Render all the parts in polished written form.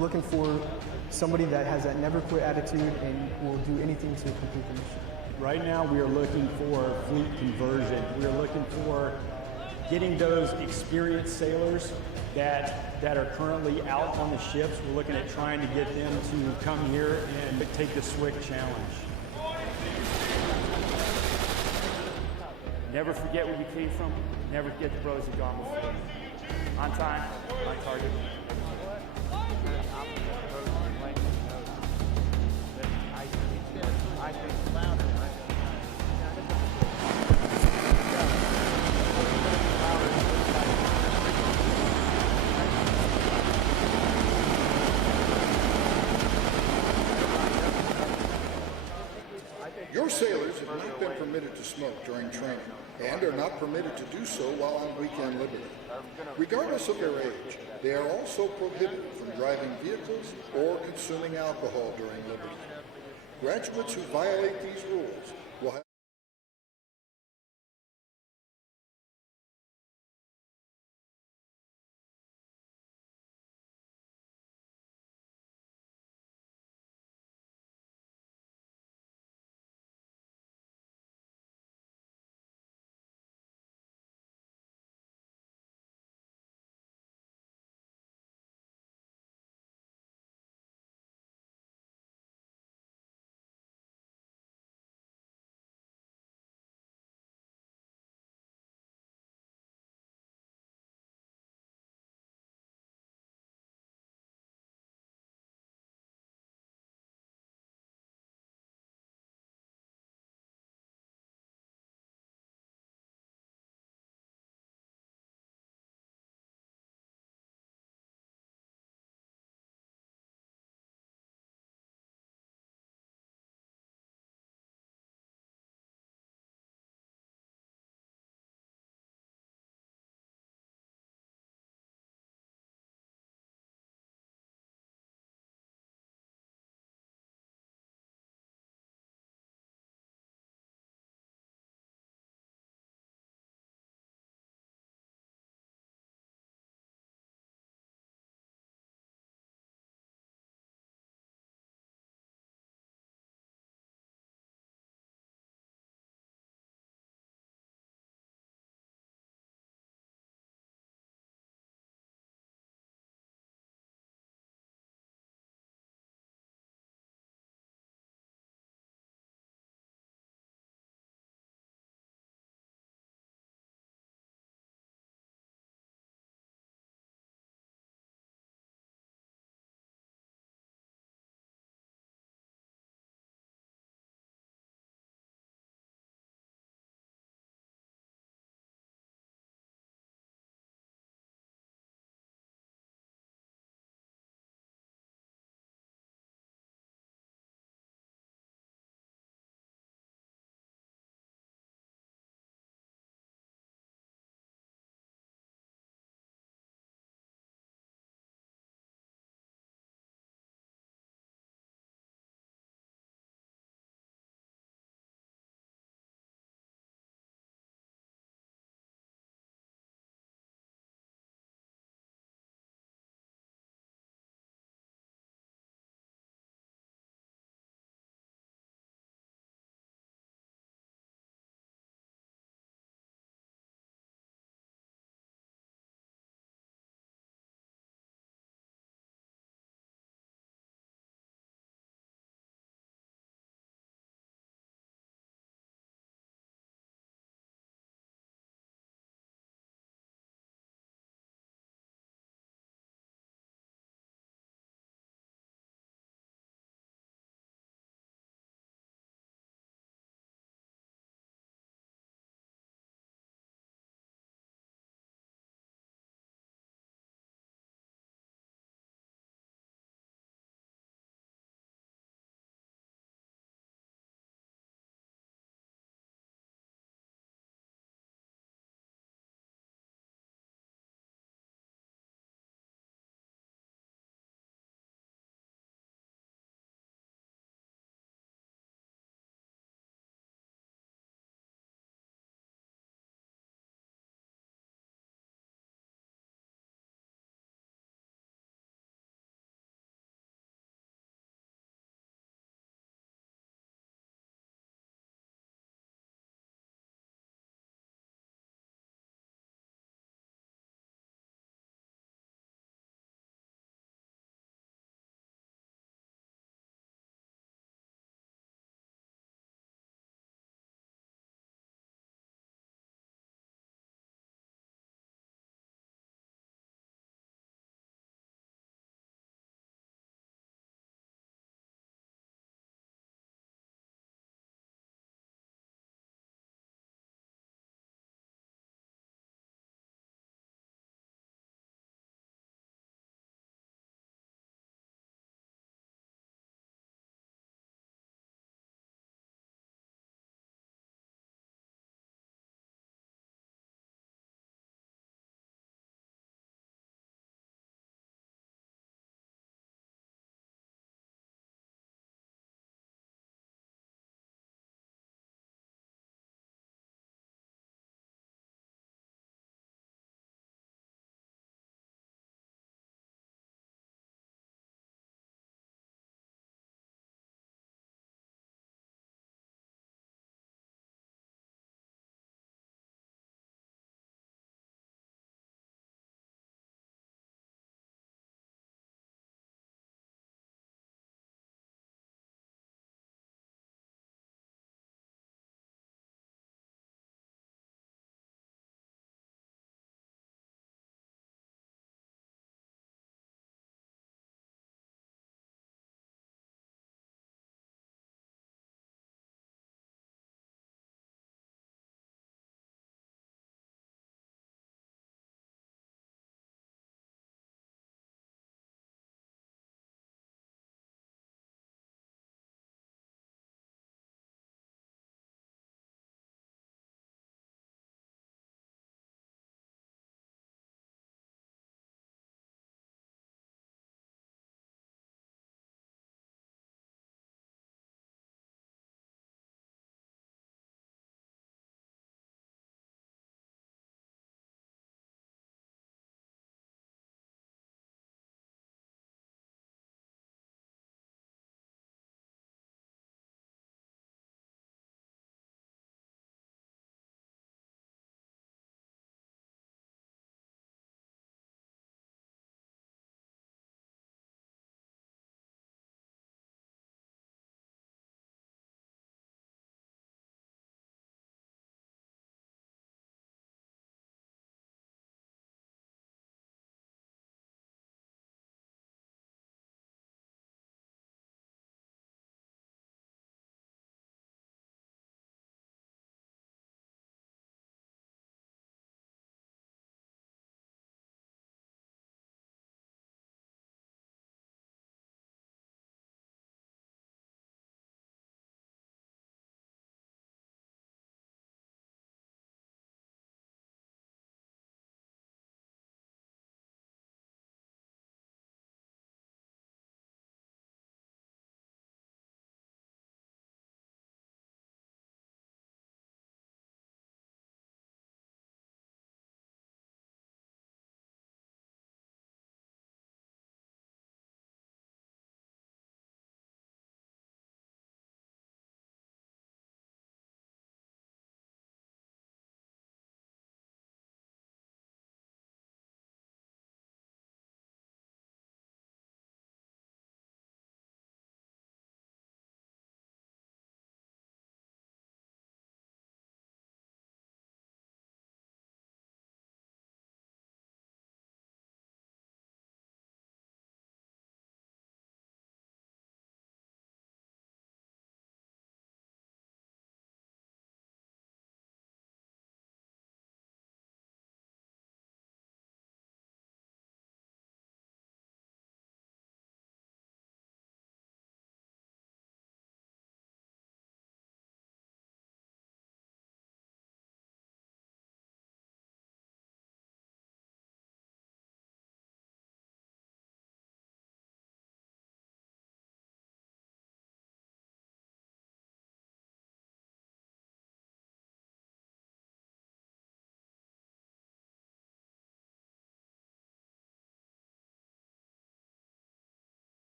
Looking for somebody that has that never quit attitude and will do anything to complete the mission. Right now we are looking for fleet conversion. We are looking for getting those experienced sailors that are currently out on the ships. We're looking at trying to get them to come here and take the SWIC challenge. Never forget where you came from. Never forget the brothers who've gone before. On time, on target. Your sailors have not been permitted to smoke during training and are not permitted to do so while on weekend liberty. Regardless of their age, they are also prohibited from driving vehicles or consuming alcohol during liberty. Graduates who violate these rules will have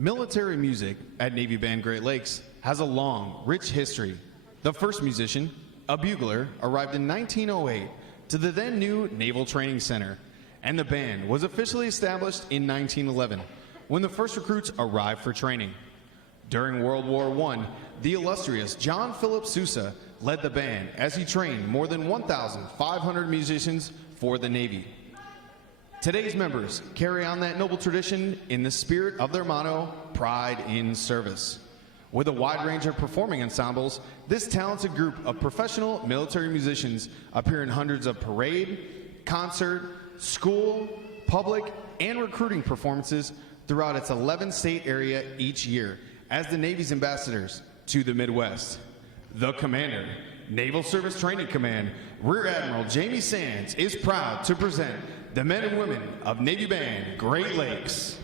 Military music at Navy Band Great Lakes has a long, rich history. The first musician, a bugler, arrived in 1908 to the then new Naval Training Center, and the band was officially established in 1911 when the first recruits arrived for training. During World War I, the illustrious John Philip Sousa led the band as he trained more than 1,500 musicians for the Navy. Today's members carry on that noble tradition in the spirit of their motto, Pride in Service. With a wide range of performing ensembles, this talented group of professional military musicians appear in hundreds of parade, concert, school, public, and recruiting performances throughout its 11-state area each year as the Navy's ambassadors to the Midwest. The Commander, Naval Service Training Command, Rear Admiral Jamie Sands is proud to present the men and women of Navy Band Great Lakes.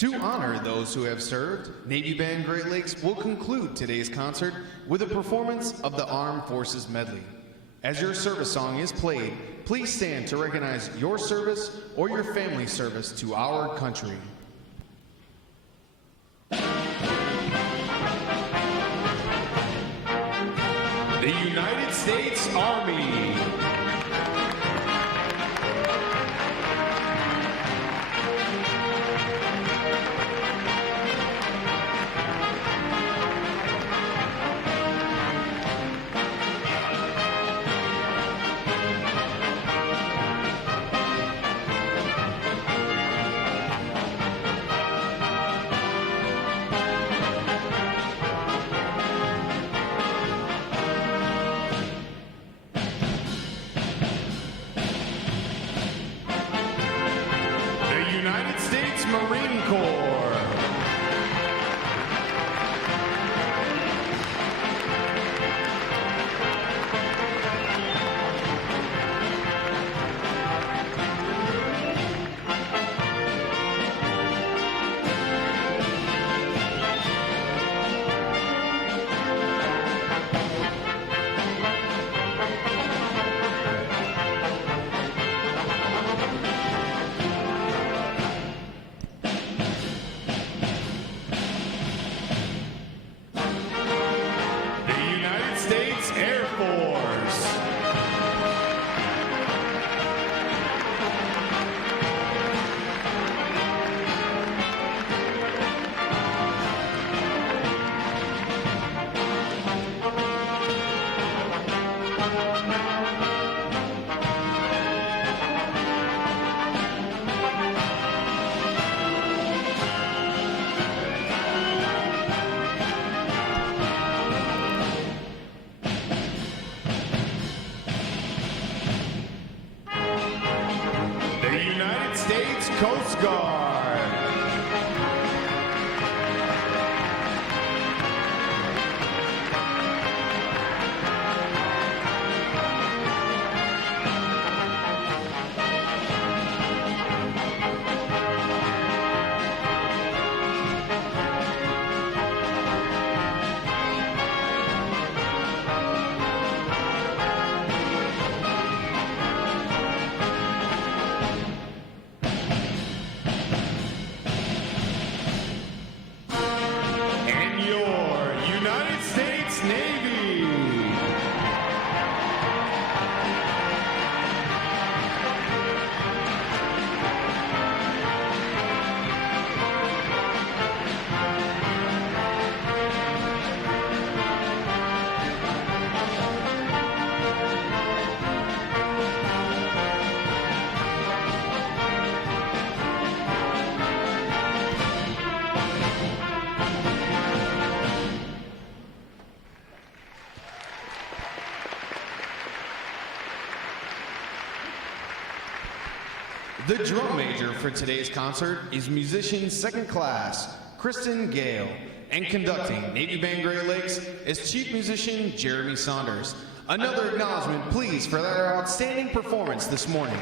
To honor those who have served, Navy Band Great Lakes will conclude today's concert with a performance of the Armed Forces Medley. As your service song is played, please stand to recognize your service or your family's service to our country. The United States Army. Marine Corps. Coast Guard. The drum major for today's concert is musician second class Kristen Gale, and conducting Navy Band Great Lakes is chief musician Jeremy Saunders. Another acknowledgement, please, for their outstanding performance this morning.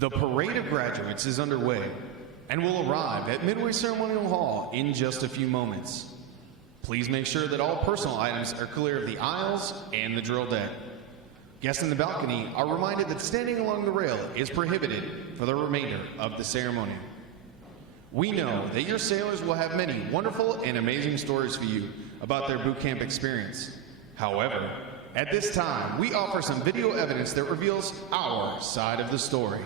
The parade of graduates is underway and will arrive at Midway Ceremonial Hall in just a few moments. Please make sure that all personal items are clear of the aisles and the drill deck. Guests in the balcony are reminded that standing along the rail is prohibited for the remainder of the ceremony. We know that your sailors will have many wonderful and amazing stories for you about their boot camp experience. However, at this time, we offer some video evidence that reveals our side of the story.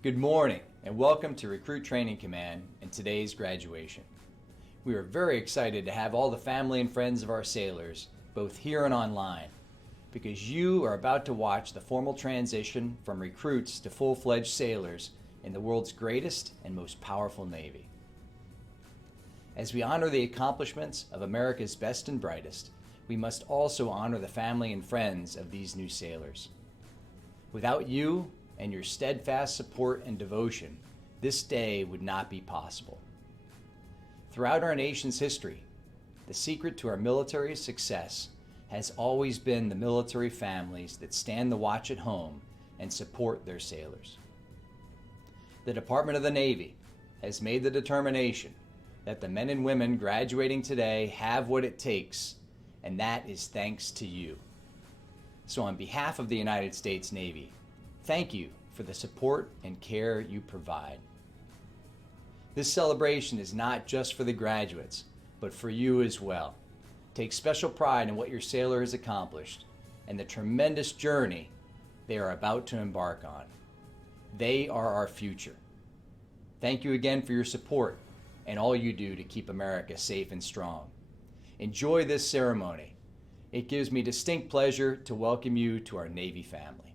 Good morning and welcome to Recruit Training Command and today's graduation. We are very excited to have all the family and friends of our sailors, both here and online, because you are about to watch the formal transition from recruits to full-fledged sailors in the world's greatest and most powerful Navy. As we honor the accomplishments of America's best and brightest, we must also honor the family and friends of these new sailors. Without you and your steadfast support and devotion, this day would not be possible. Throughout our nation's history, the secret to our military's success has always been the military families that stand the watch at home and support their sailors. The Department of the Navy has made the determination that the men and women graduating today have what it takes, and that is thanks to you. So on behalf of the United States Navy, thank you for the support and care you provide. This celebration is not just for the graduates, but for you as well. Take special pride in what your sailor has accomplished and the tremendous journey they are about to embark on. They are our future. Thank you again for your support and all you do to keep America safe and strong. Enjoy this ceremony. It gives me distinct pleasure to welcome you to our Navy family.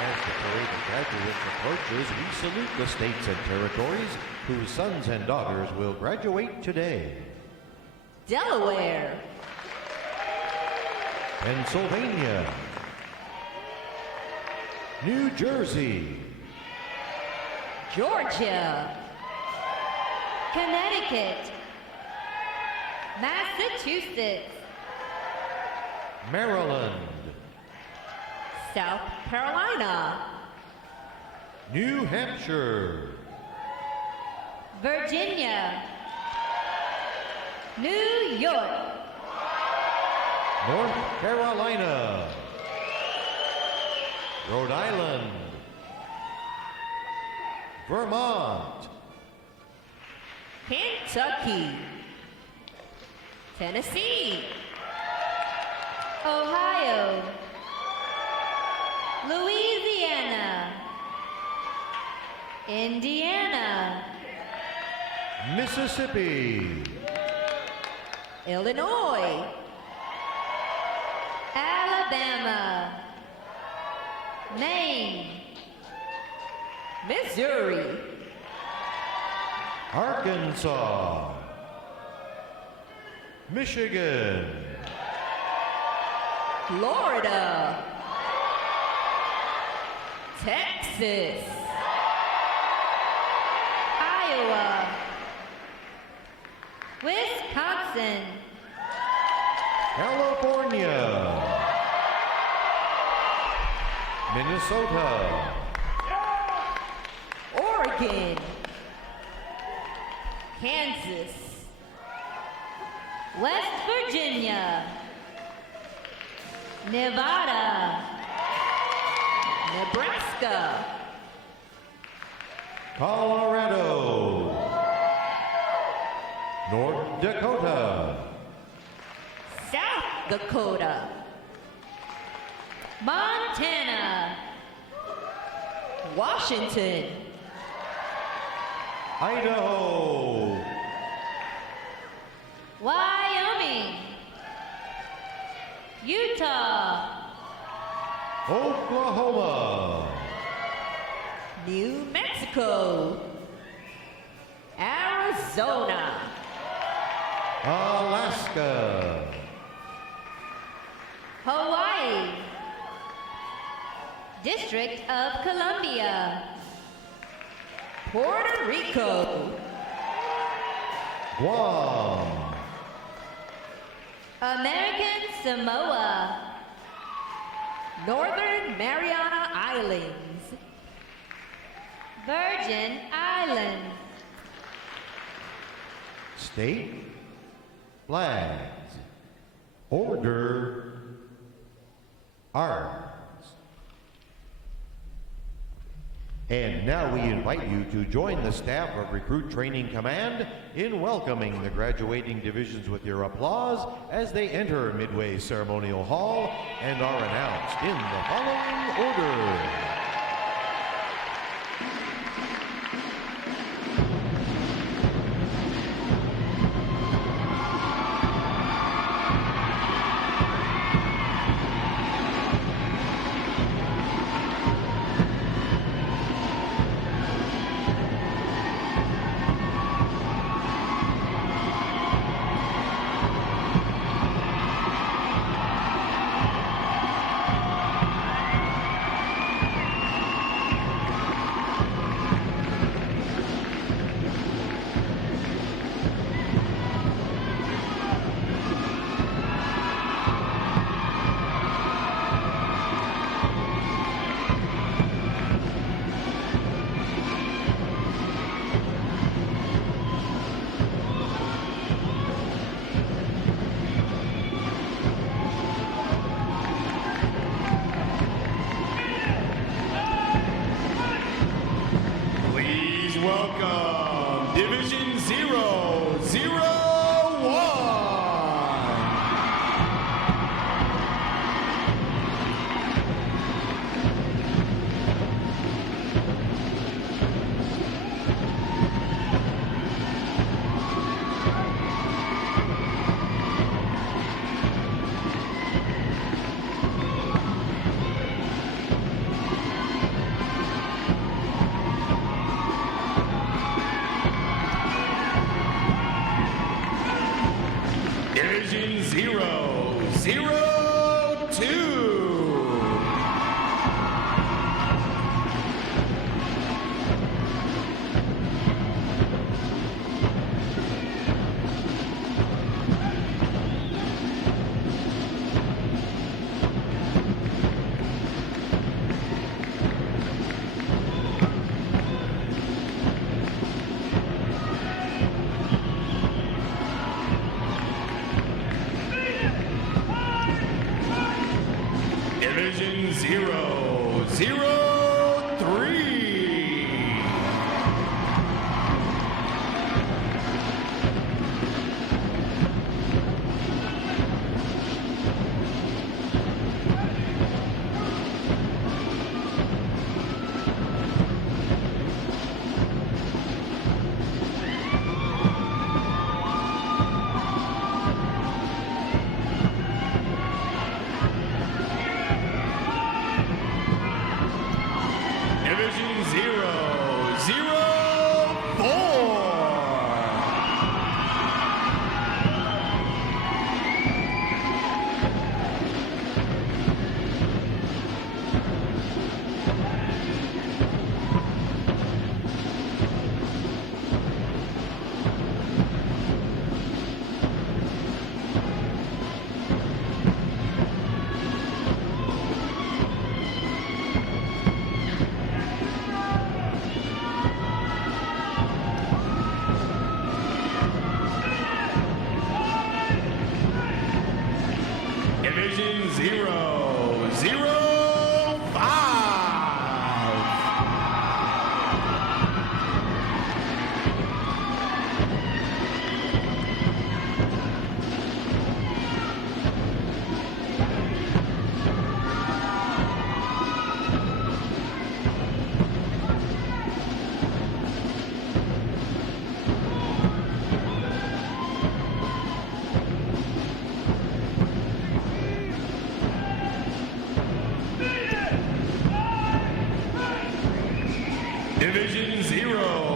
As the parade of graduates approaches, we salute the states and territories whose sons and daughters will graduate today. Delaware, Pennsylvania, New Jersey, Georgia, Connecticut, Massachusetts, Maryland, South Carolina, New Hampshire, Virginia, New York, North Carolina, Rhode Island, Vermont, Kentucky, Tennessee, Ohio, Louisiana, Indiana, Mississippi, Illinois, Alabama, Maine, Missouri, Arkansas, Michigan, Florida, Texas, Iowa, Wisconsin, California, Minnesota, Oregon, Kansas, West Virginia, Nevada, Nebraska, Colorado, North Dakota, South Dakota, Montana, Washington, Idaho, Wyoming, Utah, Oklahoma, New Mexico, Arizona, Alaska, Hawaii, District of Columbia, Puerto Rico, Guam, American Samoa, Northern Mariana Islands, Virgin Islands, state flags, order, arms. And now we invite you to join the staff of Recruit Training Command in welcoming the graduating divisions with your applause as they enter Midway Ceremonial Hall and are announced in the following order. Division 003. Division 006.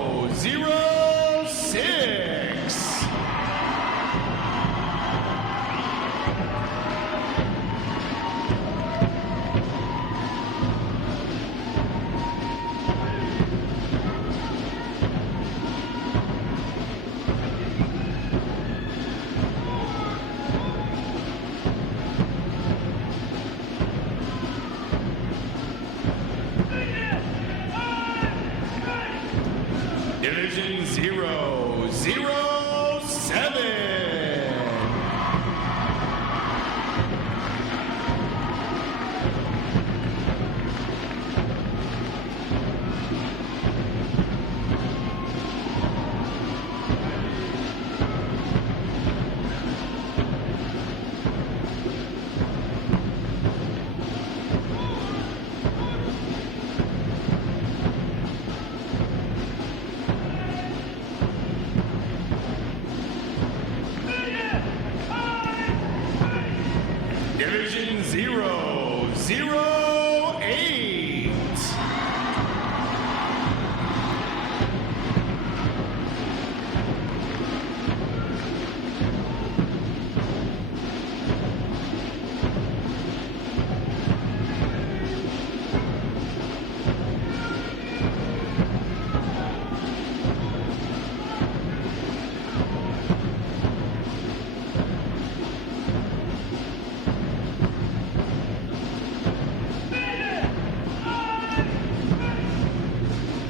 Division 007. Division 008.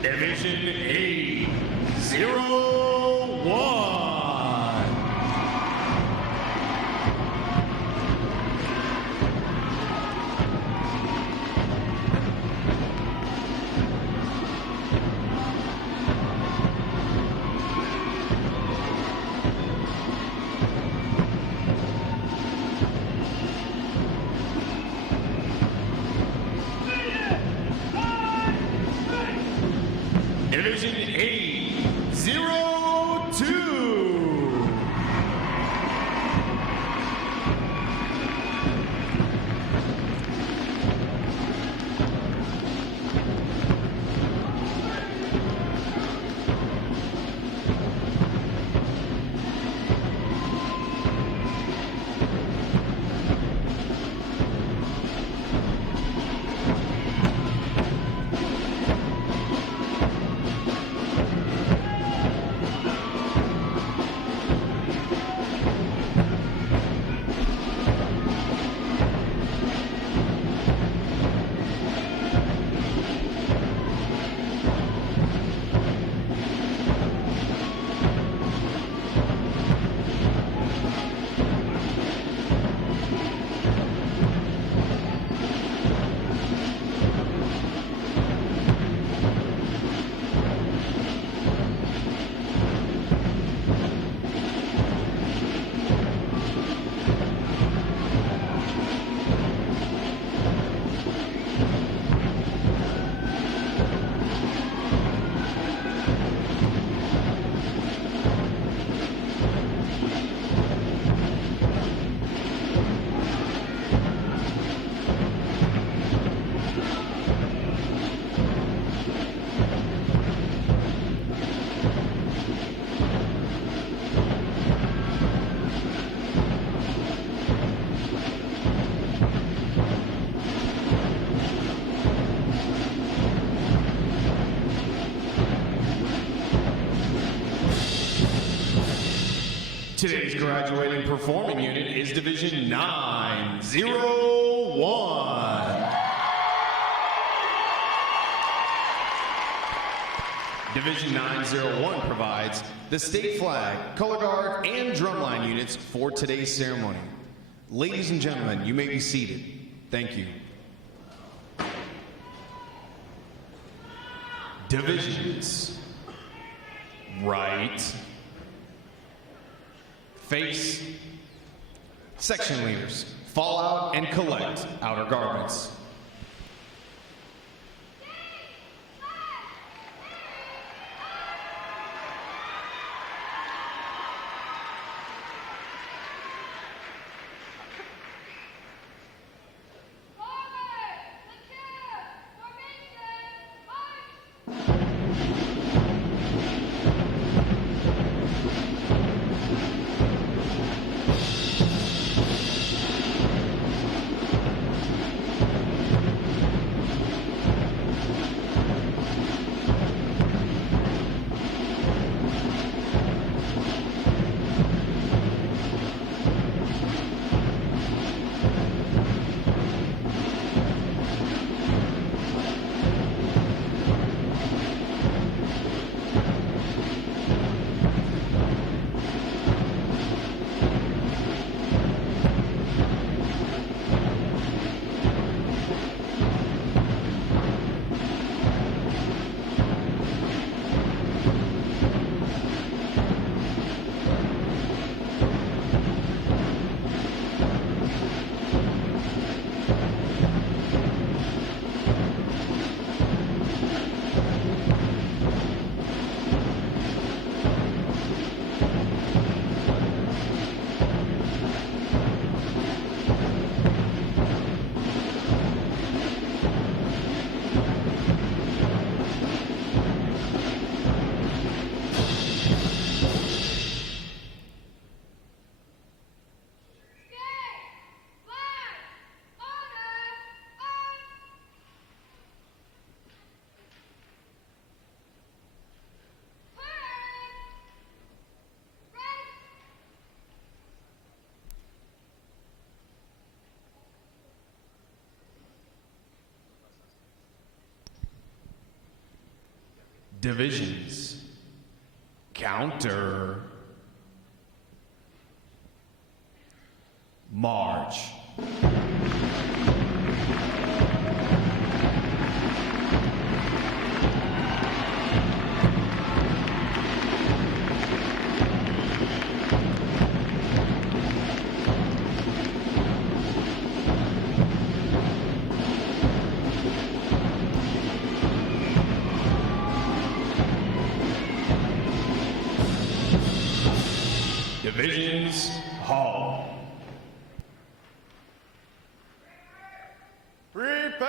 Division 801. Division 802. Today's graduating performing unit is Division 901. Division 901 provides the state flag, color guard, and drumline units for today's ceremony. Ladies and gentlemen, you may be seated. Thank you. Divisions. Right. Face. Section leaders. Fall out and collect outer garments. Divisions. Counter. March. Divisions Hall. Prepare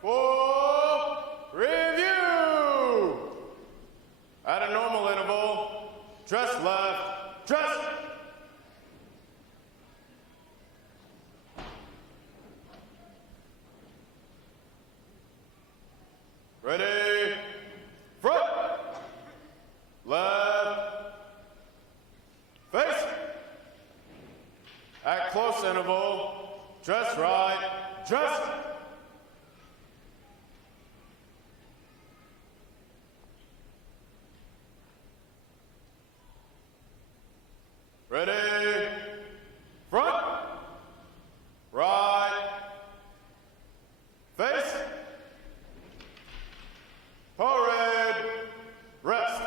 for review. At a normal interval, dress left, dress. Ready, front, left, face. At close interval, dress right, dress. Ready, front, right, face. Parade, rest.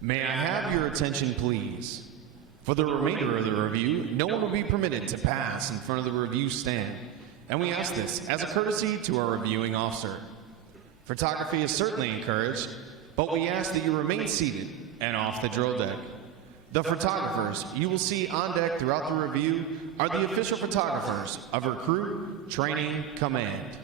May I have your attention, please? For the remainder of the review, no one will be permitted to pass in front of the review stand, and we ask this as a courtesy to our reviewing officer. Photography is certainly encouraged, but we ask that you remain seated and off the drill deck. The photographers you will see on deck throughout the review are the official photographers of Recruit Training Command.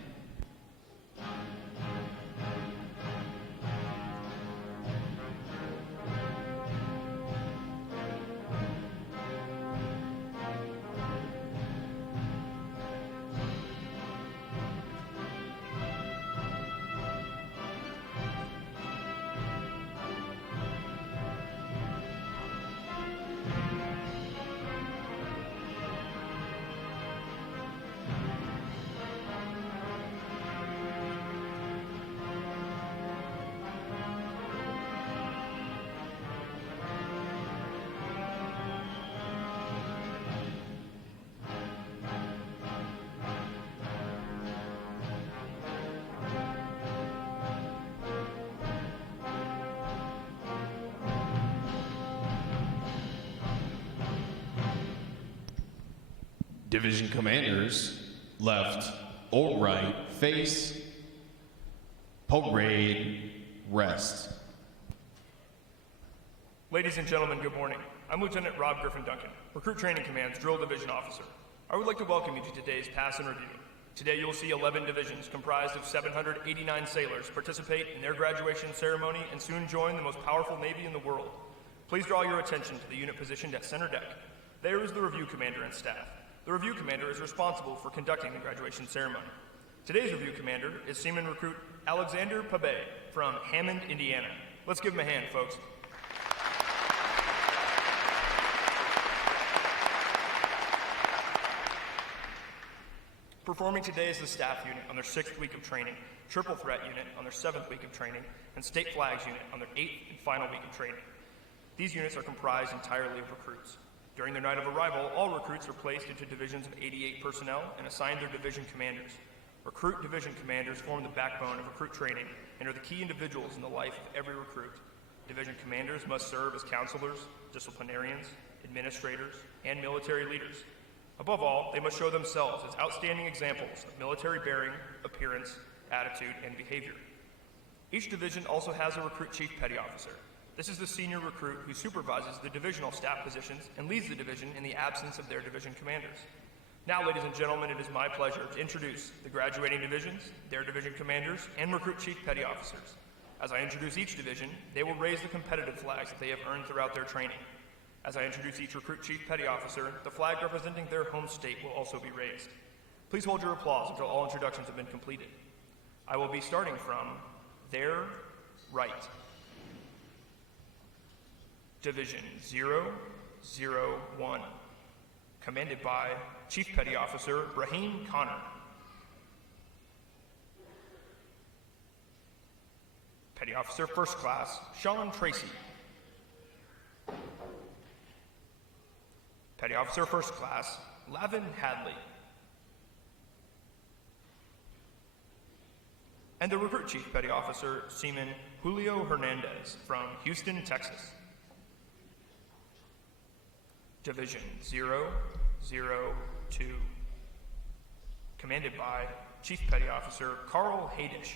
Division commanders, left or right, face, parade, rest. Ladies and gentlemen, good morning. I'm Lieutenant Rob Griffin Duncan, Recruit Training Command's Drill Division Officer. I would like to welcome you to today's Pass and Review. Today you'll see 11 divisions comprised of 789 sailors participate in their graduation ceremony and soon join the most powerful Navy in the world. Please draw your attention to the unit positioned at center deck. There is the Review Commander and staff. The Review Commander is responsible for conducting the graduation ceremony. Today's Review Commander is Seaman Recruit Alexander Pabe from Hammond, Indiana. Let's give him a hand, folks. Performing today is the staff unit on their 6th week of training, triple threat unit on their 7th week of training, and state flags unit on their 8th and final week of training. These units are comprised entirely of recruits. During their night of arrival, all recruits are placed into divisions of 88 personnel and assigned their division commanders. Recruit division commanders form the backbone of recruit training and are the key individuals in the life of every recruit. Division commanders must serve as counselors, disciplinarians, administrators, and military leaders. Above all, they must show themselves as outstanding examples of military bearing, appearance, attitude, and behavior. Each division also has a recruit chief petty officer. This is the senior recruit who supervises the divisional staff positions and leads the division in the absence of their division commanders. Now, ladies and gentlemen, it is my pleasure to introduce the graduating divisions, their division commanders, and recruit chief petty officers. As I introduce each division, they will raise the competitive flags that they have earned throughout their training. As I introduce each recruit chief petty officer, the flag representing their home state will also be raised. Please hold your applause until all introductions have been completed. I will be starting from their right. Division 001, commanded by Chief Petty Officer Brahim Connor. Petty Officer First Class Sean Tracy. Petty Officer First Class Lavin Hadley. And the Recruit Chief Petty Officer Seaman Julio Hernandez from Houston, Texas. Division 002, commanded by Chief Petty Officer Carl Haydish.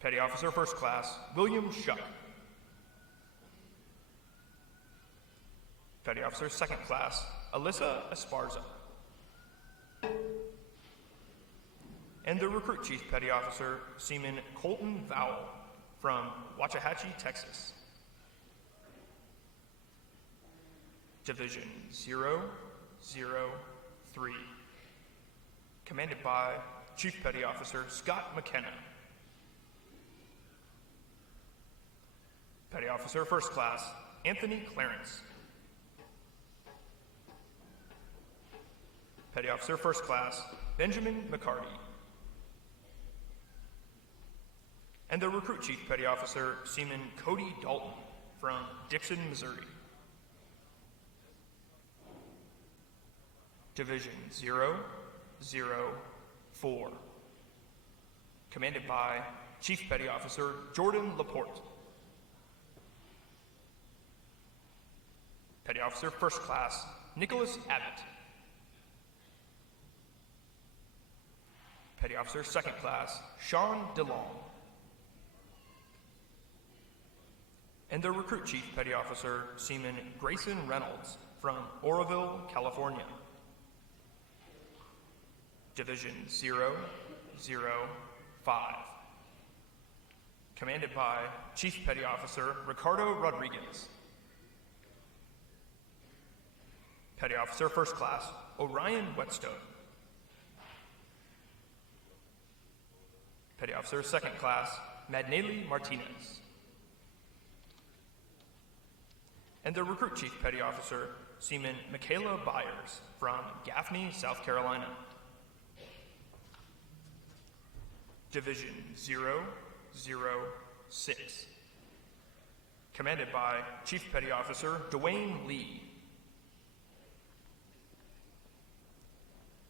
Petty Officer First Class William Shuck. Petty Officer Second Class Alyssa Esparza. And the Recruit Chief Petty Officer Seaman Colton Vowell from Waxahachie, Texas. Division 003, commanded by Chief Petty Officer Scott McKenna. Petty Officer First Class Anthony Clarence. Petty Officer First Class Benjamin McCarty. And the Recruit Chief Petty Officer Seaman Cody Dalton from Dixon, Missouri. Division 004, commanded by Chief Petty Officer Jordan Laporte. Petty Officer First Class Nicholas Abbott. Petty Officer Second Class Sean DeLong. And the Recruit Chief Petty Officer Seaman Grayson Reynolds from Oroville, California. Division 005, commanded by Chief Petty Officer Ricardo Rodriguez. Petty Officer First Class Orion Whetstone. Petty Officer Second Class Madnelli Martinez. And the Recruit Chief Petty Officer Seaman Michaela Byers from Gaffney, South Carolina. Division 006, commanded by Chief Petty Officer Dwayne Lee.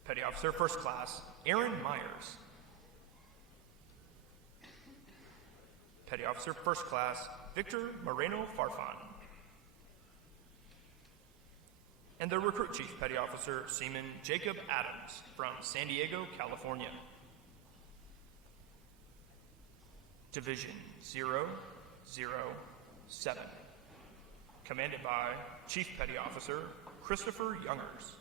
Petty Officer First Class Aaron Myers. Petty Officer First Class Victor Moreno Farfan. and the Recruit Chief Petty Officer Seaman Jacob Adams from San Diego, California. Division 007, commanded by Chief Petty Officer Christopher Youngers.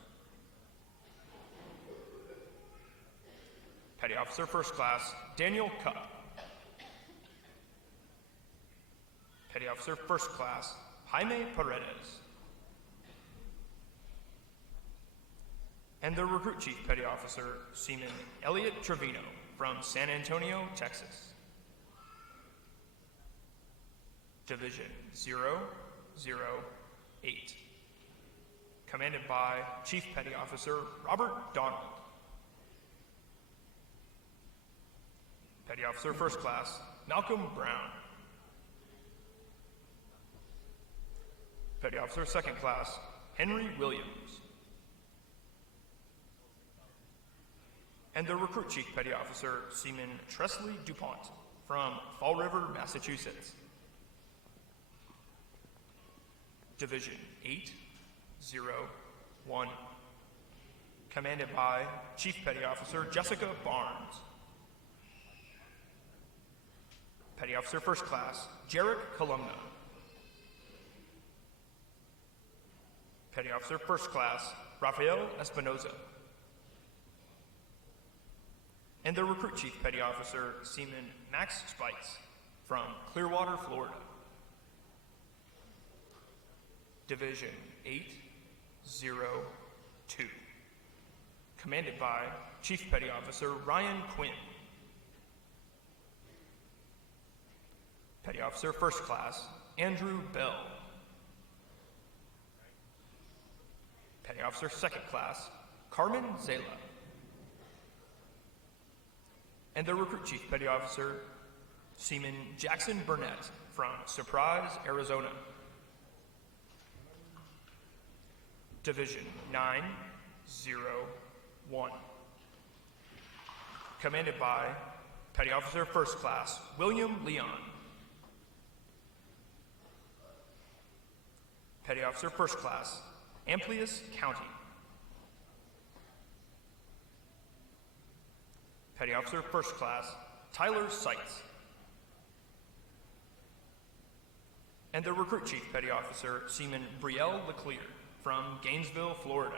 Petty Officer First Class Daniel Cupp. Petty Officer First Class Jaime Paredes. And the Recruit Chief Petty Officer Seaman Elliot Trevino from San Antonio, Texas. Division 008, commanded by Chief Petty Officer Robert Donald. Petty Officer First Class Malcolm Brown. Petty Officer Second Class Henry Williams. And the Recruit Chief Petty Officer Seaman Tresley DuPont from Fall River, Massachusetts. Division 801, commanded by Chief Petty Officer Jessica Barnes. Petty Officer First Class Jarek Columna. Petty Officer First Class Rafael Espinoza. And the Recruit Chief Petty Officer Seaman Max Spites from Clearwater, Florida. Division 802, commanded by Chief Petty Officer Ryan Quinn. Petty Officer First Class Andrew Bell. Petty Officer Second Class Carmen Zela. And the Recruit Chief Petty Officer Seaman Jackson Burnett from Surprise, Arizona. Division 901, commanded by Petty Officer First Class William Leon. Petty Officer First Class Amplius County. Petty Officer First Class Tyler Seitz. And the Recruit Chief Petty Officer Seaman Brielle Leclerc from Gainesville, Florida.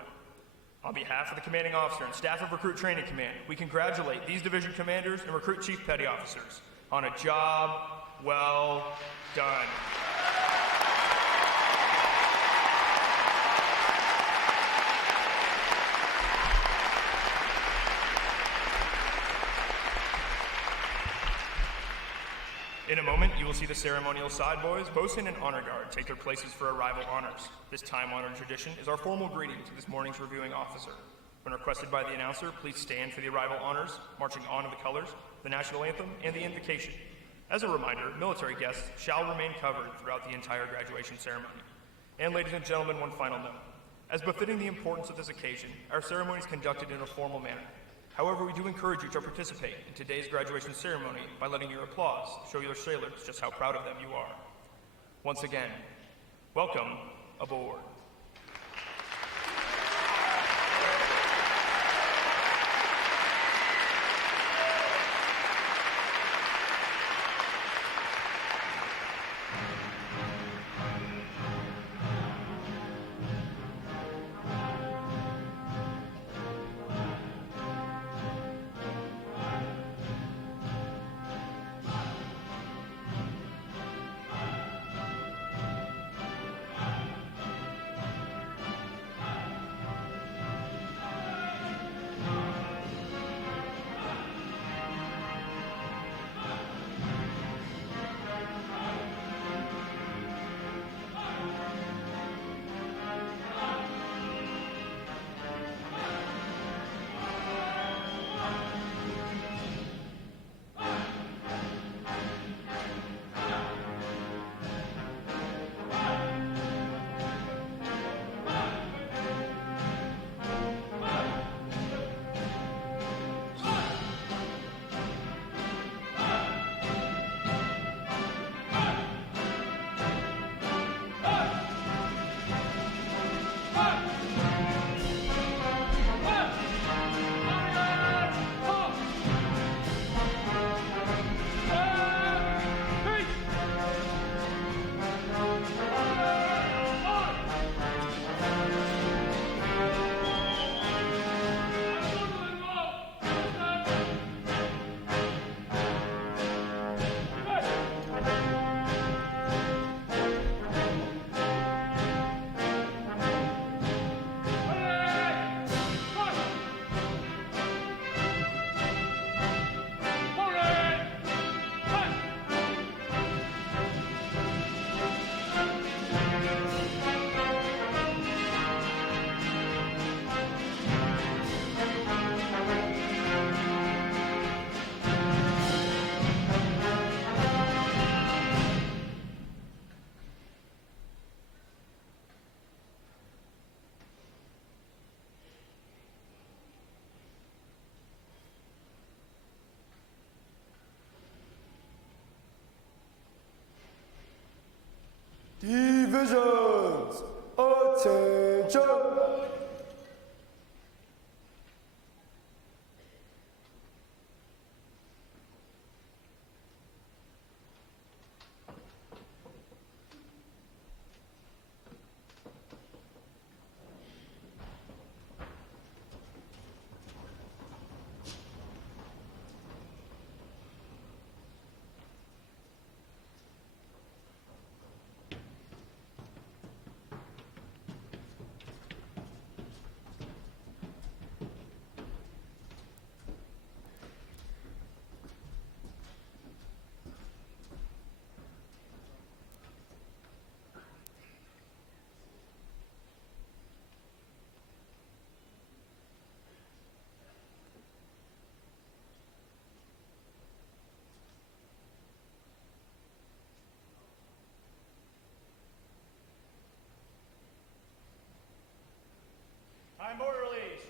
On behalf of the Commanding Officer and staff of Recruit Training Command, we congratulate these division commanders and Recruit Chief Petty Officers on a job well done. In a moment, you will see the ceremonial side boys, bosun, and honor guard take their places for arrival honors. This time-honored tradition is our formal greeting to this morning's reviewing officer. When requested by the announcer, please stand for the arrival honors, marching on to the colors, the national anthem, and the invocation. As a reminder, military guests shall remain covered throughout the entire graduation ceremony. And ladies and gentlemen, one final note. As befitting the importance of this occasion, our ceremony is conducted in a formal manner. However, we do encourage you to participate in today's graduation ceremony by letting your applause show your sailors just how proud of them you are. Once again, welcome aboard.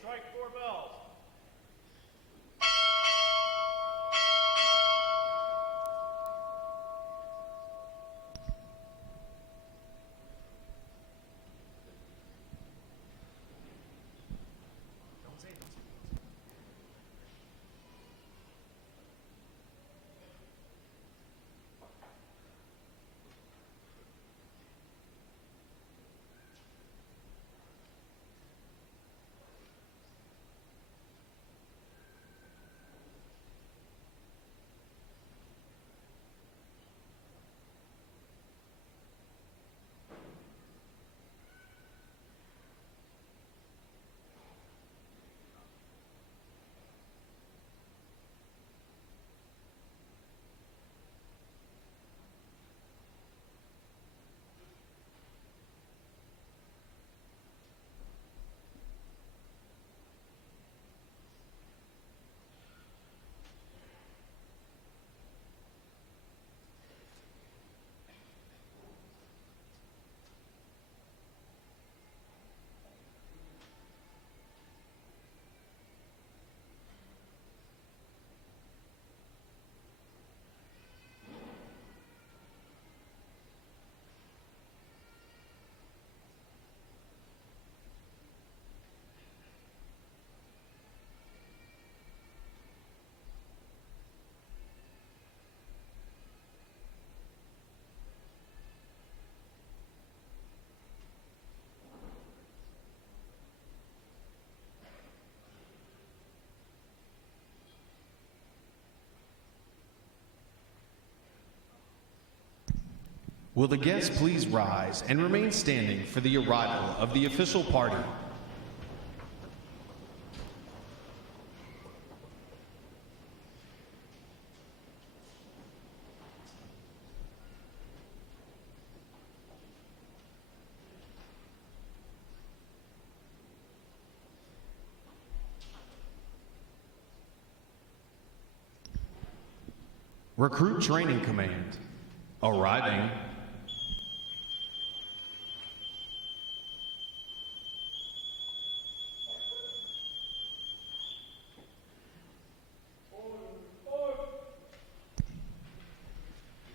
strike 4 bells. Will the guests please rise and remain standing for the arrival of the official party? Recruit Training Command, arriving.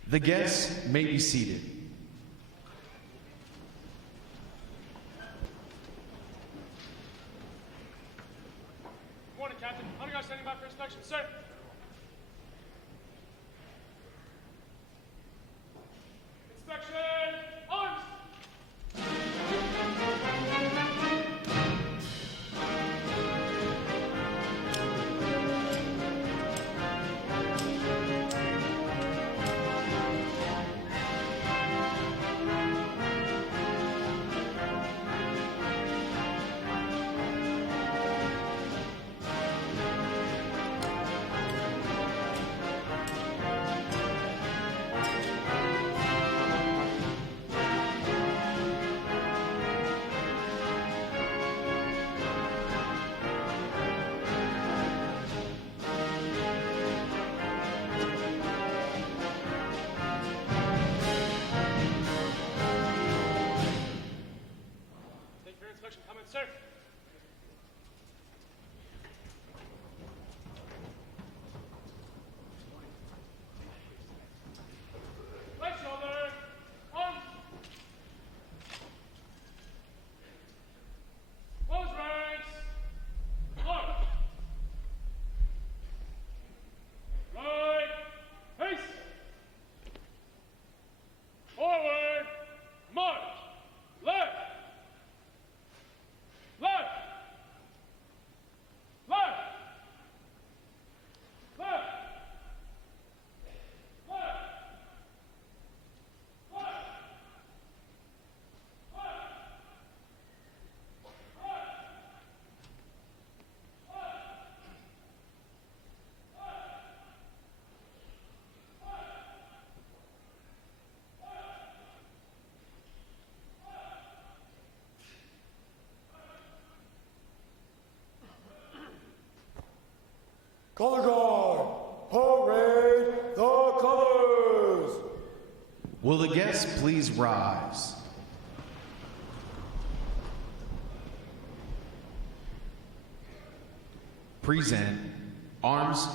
The guests may be seated. Good morning, Captain. How are you guys standing by for inspection, sir? Inspection! Arms! Inspection comments, sir. Right shoulder, on. Close ranks. March. Right. Pace. Forward. March. Left. Left! Left! Left! Left! Left! Color guard, parade the colors. Will the guests please rise? Present. Arms.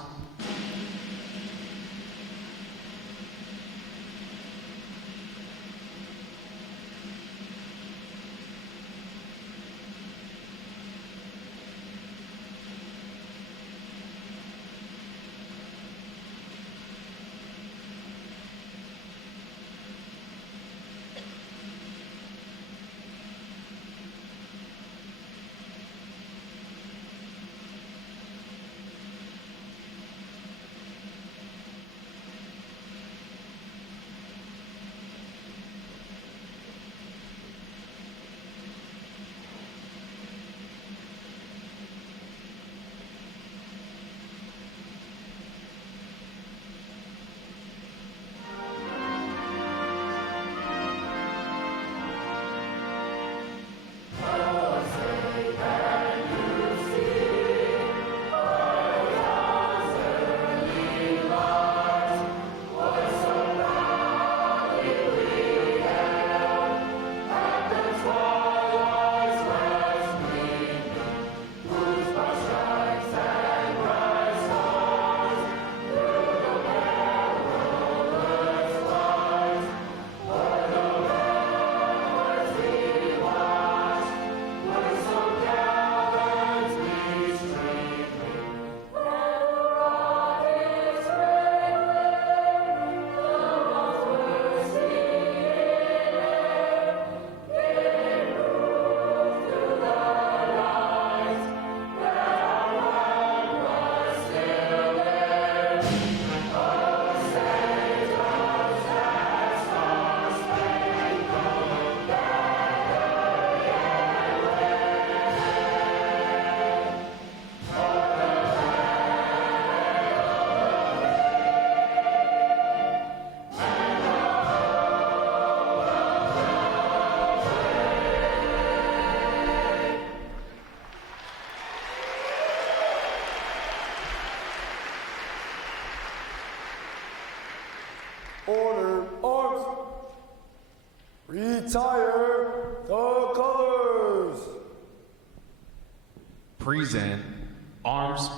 Order, arms. Retire the colors. Present. Arms.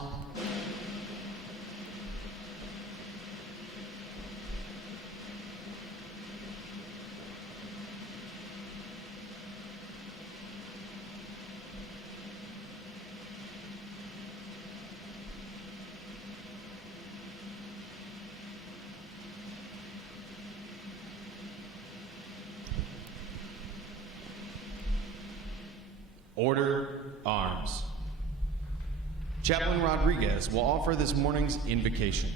Order, arms. Chaplain Rodriguez will offer this morning's invocation.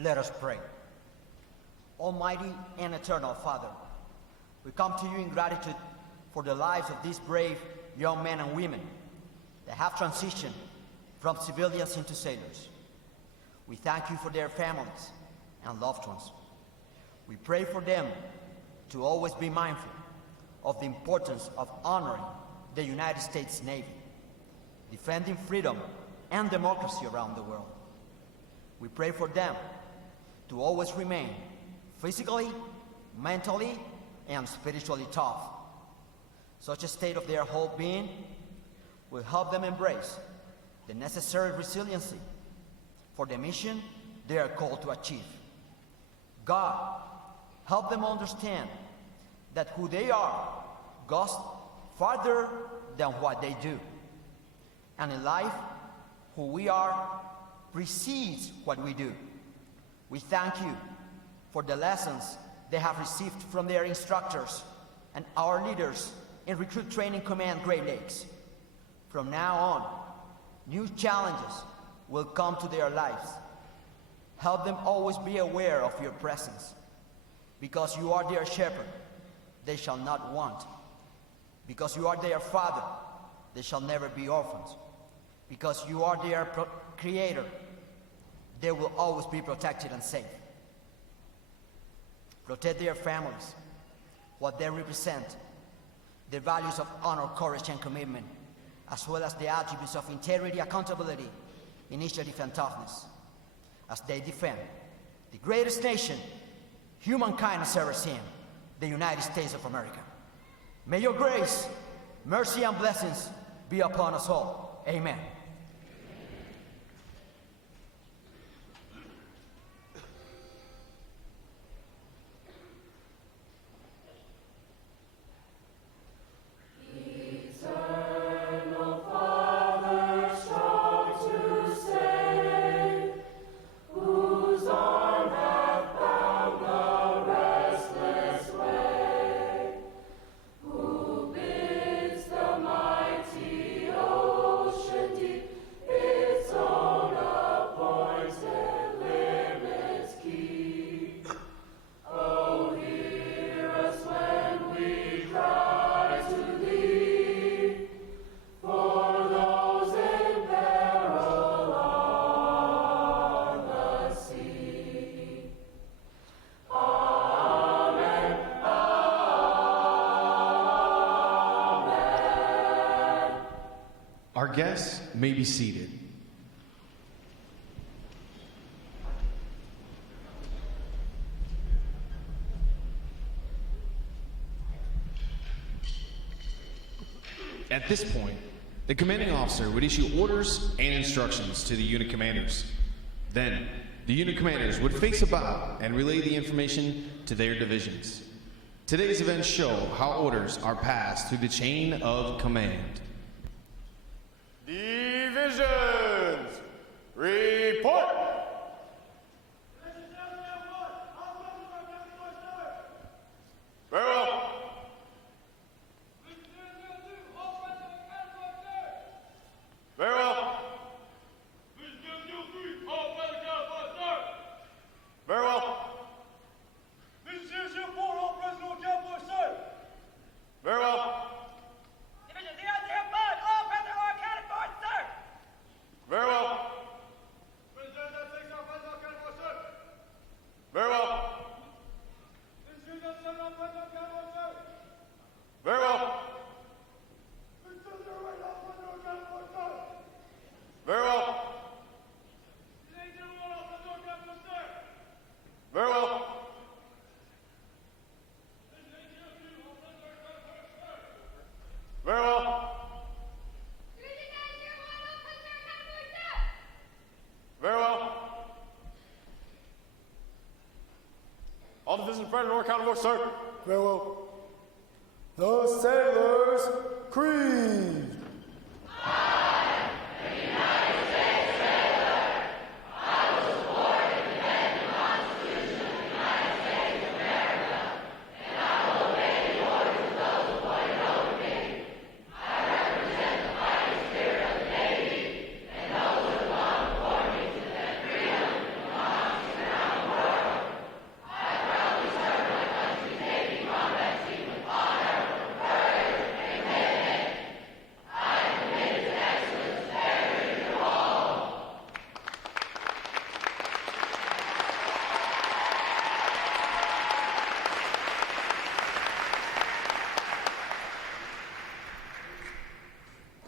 Let us pray. Almighty and eternal Father, we come to you in gratitude for the lives of these brave young men and women that have transitioned from civilians into sailors. We thank you for their families and loved ones. We pray for them to always be mindful of the importance of honoring the United States Navy, defending freedom and democracy around the world. We pray for them to always remain physically, mentally, and spiritually tough. Such a state of their whole being will help them embrace the necessary resiliency for the mission they are called to achieve. God, help them understand that who they are goes farther than what they do. And in life, who we are precedes what we do. We thank you for the lessons they have received from their instructors and our leaders in Recruit Training Command Great Lakes. From now on, new challenges will come to their lives. Help them always be aware of your presence. Because you are their shepherd, they shall not want. Because you are their father, they shall never be orphans. Because you are their creator, they will always be protected and safe. Protect their families, what they represent, the values of honor, courage, and commitment, as well as the attributes of integrity, accountability, initiative, and toughness, as they defend the greatest nation humankind has ever seen, the United States of America. May your grace, mercy, and blessings be upon us all. Amen. Our guests may be seated. At this point, the commanding officer would issue orders and instructions to the unit commanders. Then, the unit commanders would face about and relay the information to their divisions. Today's events show how orders are passed through the chain of command. Divisions, report. Very well. Very well. Very well. Very well. Very well. Very well. Very well. Very well. Very well. Very well. Very well. All divisions present or accountable, sir. Very well. The sailors creed.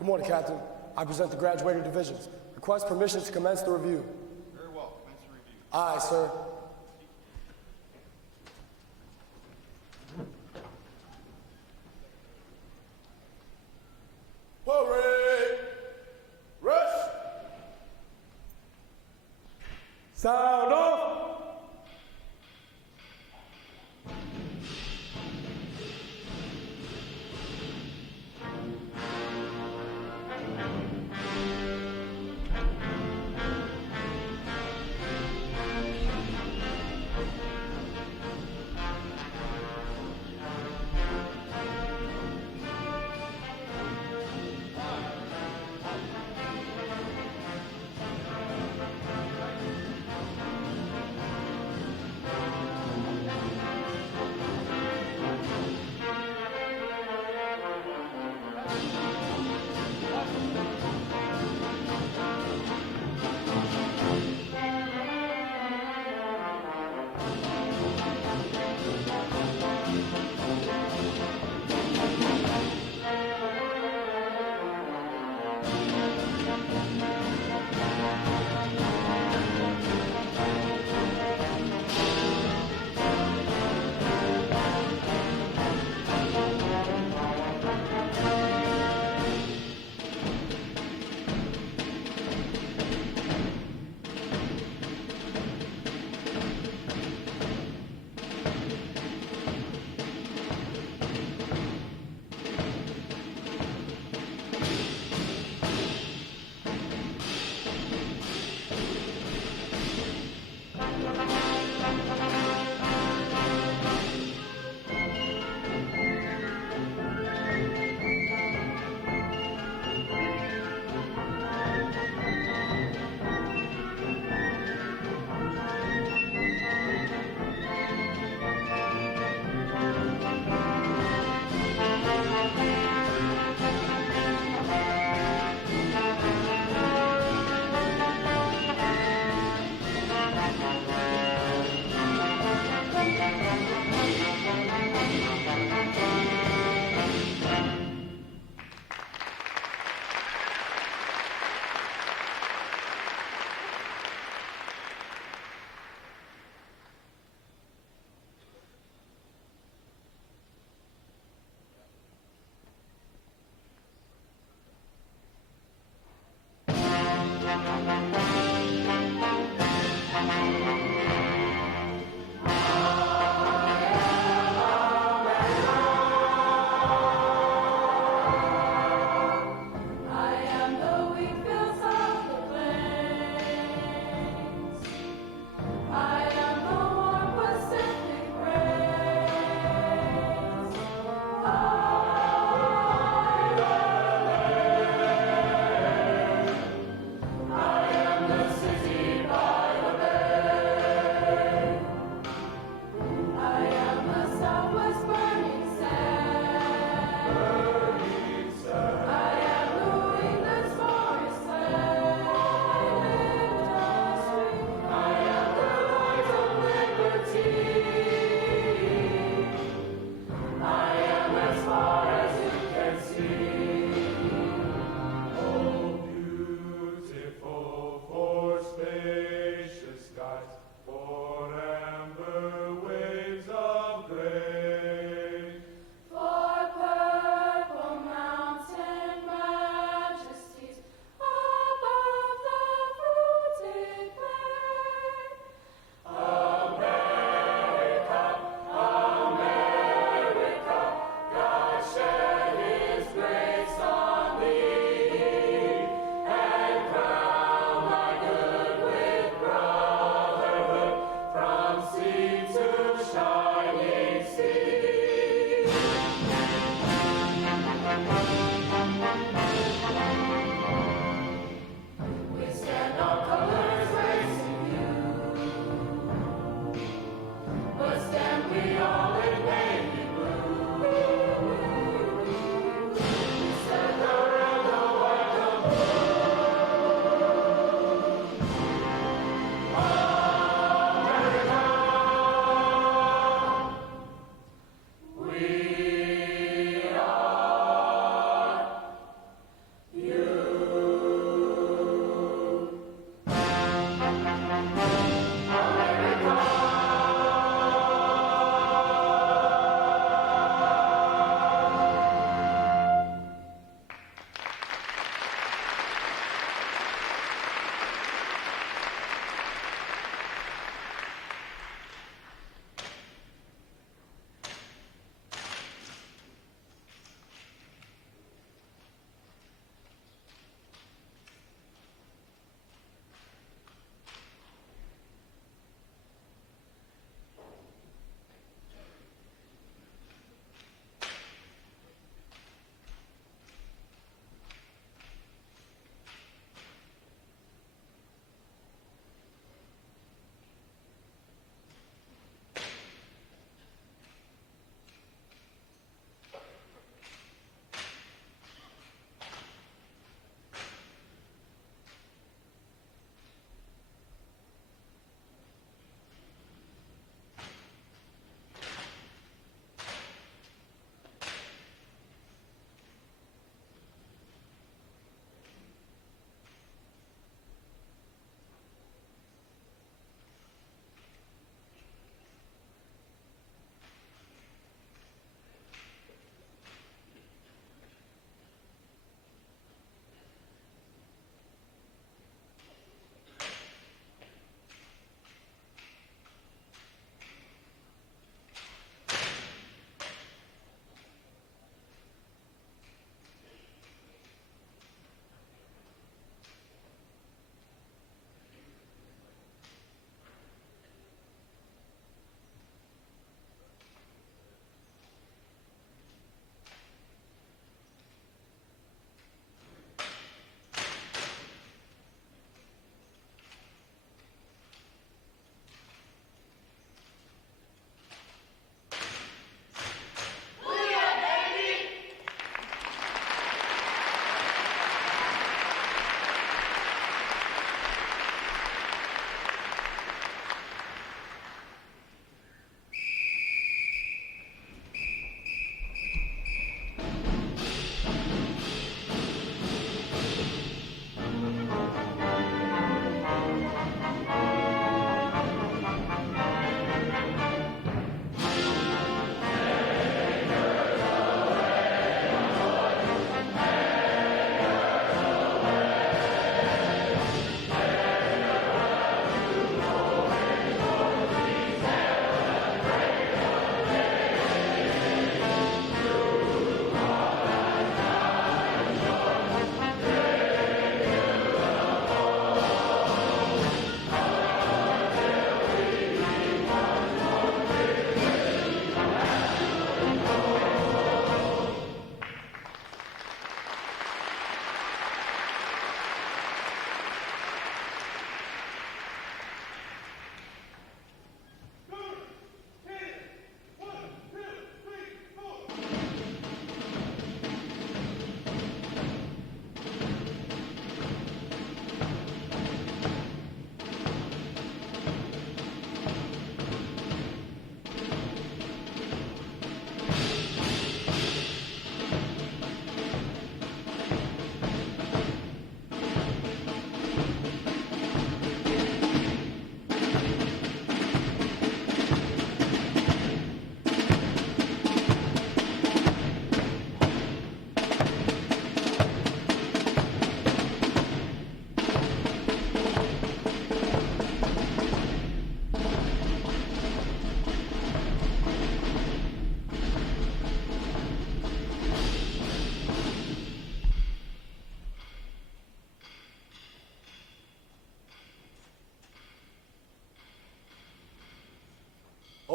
Good morning, Captain. I present the graduating divisions. Request permission to commence the review. Very well. Commence the review. Aye, sir. Parade! Rush! Sound off!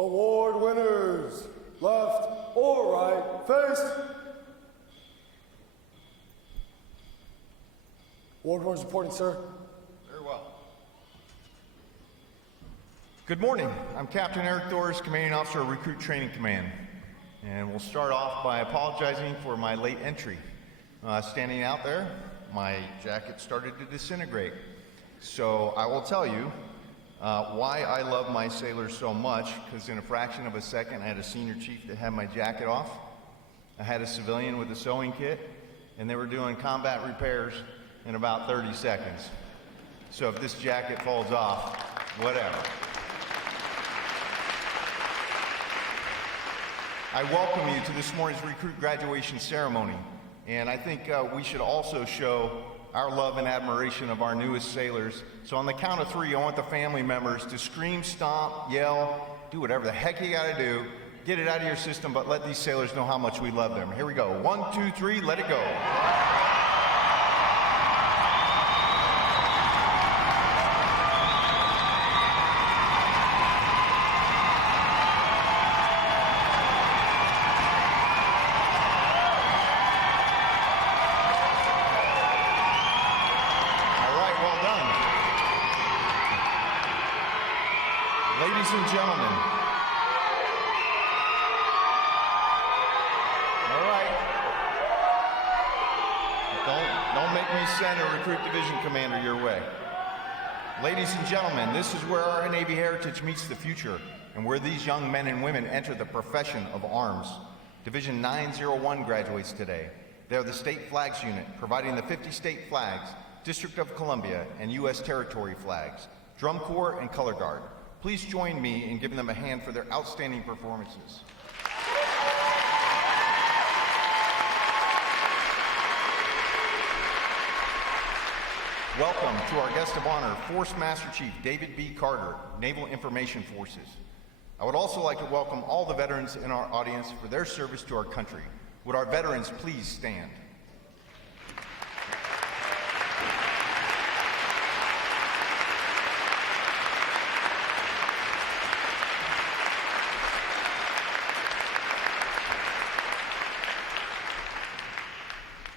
Award winners, left or right, face. Award winners reporting, sir. Very well. Good morning. I'm Captain Erik Thors, Commanding Officer of Recruit Training Command. And we'll start off by apologizing for my late entry. Standing out there, my jacket started to disintegrate. So I will tell you why I love my sailors so much, because in a fraction of a second I had a senior chief that had my jacket off. I had a civilian with a sewing kit, and they were doing combat repairs in about 30 seconds. So if this jacket falls off, whatever. I welcome you to this morning's recruit graduation ceremony, and I think we should also show our love and admiration of our newest sailors. So on the count of 3, I want the family members to scream, stomp, yell, do whatever the heck you gotta do, get it out of your system, but let these sailors know how much we love them. Here we go. 1, 2, 3, let it go. Ladies and gentlemen, all right, don't make me send a recruit division commander your way. Ladies and gentlemen, this is where our Navy heritage meets the future and where these young men and women enter the profession of arms. Division 901 graduates today. They're the State Flags Unit, providing the 50 state flags, District of Columbia, and U.S. territory flags, Drum Corps, and Color Guard. Please join me in giving them a hand for their outstanding performances. Welcome to our guest of honor, Force Master Chief David B. Carter, Naval Information Forces. I would also like to welcome all the veterans in our audience for their service to our country. Would our veterans please stand?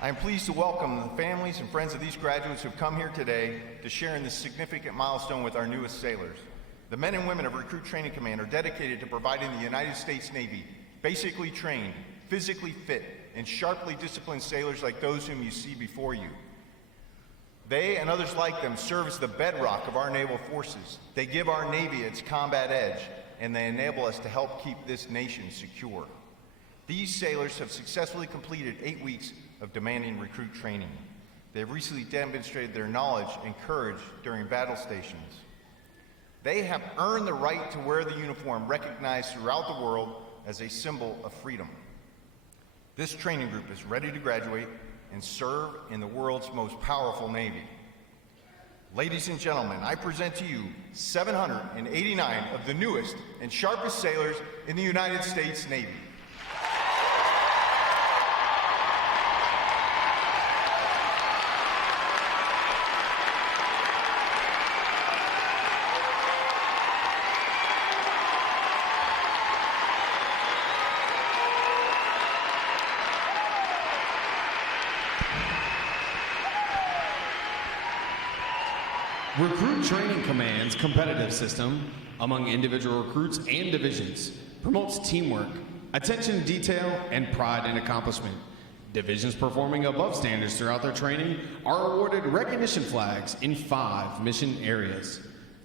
I am pleased to welcome the families and friends of these graduates who have come here today to share in this significant milestone with our newest sailors. The men and women of Recruit Training Command are dedicated to providing the United States Navy basically trained, physically fit, and sharply disciplined sailors like those whom you see before you. They and others like them serve as the bedrock of our naval forces. They give our Navy its combat edge, and they enable us to help keep this nation secure. These sailors have successfully completed 8 weeks of demanding recruit training. They have recently demonstrated their knowledge and courage during battle stations. They have earned the right to wear the uniform recognized throughout the world as a symbol of freedom. This training group is ready to graduate and serve in the world's most powerful Navy. Ladies and gentlemen, I present to you 789 of the newest and sharpest sailors in the United States Navy. Recruit Training Command's competitive system among individual recruits and divisions promotes teamwork, attention to detail, and pride in accomplishment. Divisions performing above standards throughout their training are awarded recognition flags in 5 mission areas: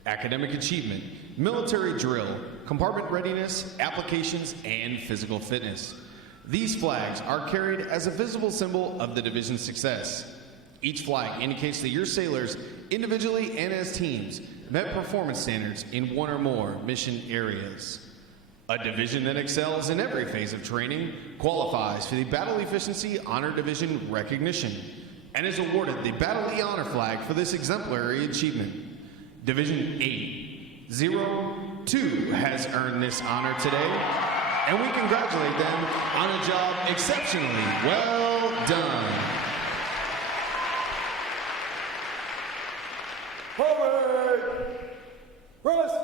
academic achievement, military drill, compartment readiness, applications, and physical fitness. These flags are carried as a visible symbol of the division's success. Each flag indicates that your sailors, individually and as teams, met performance standards in 1 or more mission areas. A division that excels in every phase of training qualifies for the Battle Efficiency Honor Division recognition and is awarded the Battle E Honor Flag for this exemplary achievement. Division 802 has earned this honor today, and we congratulate them on a job exceptionally well done. Forward! Rest!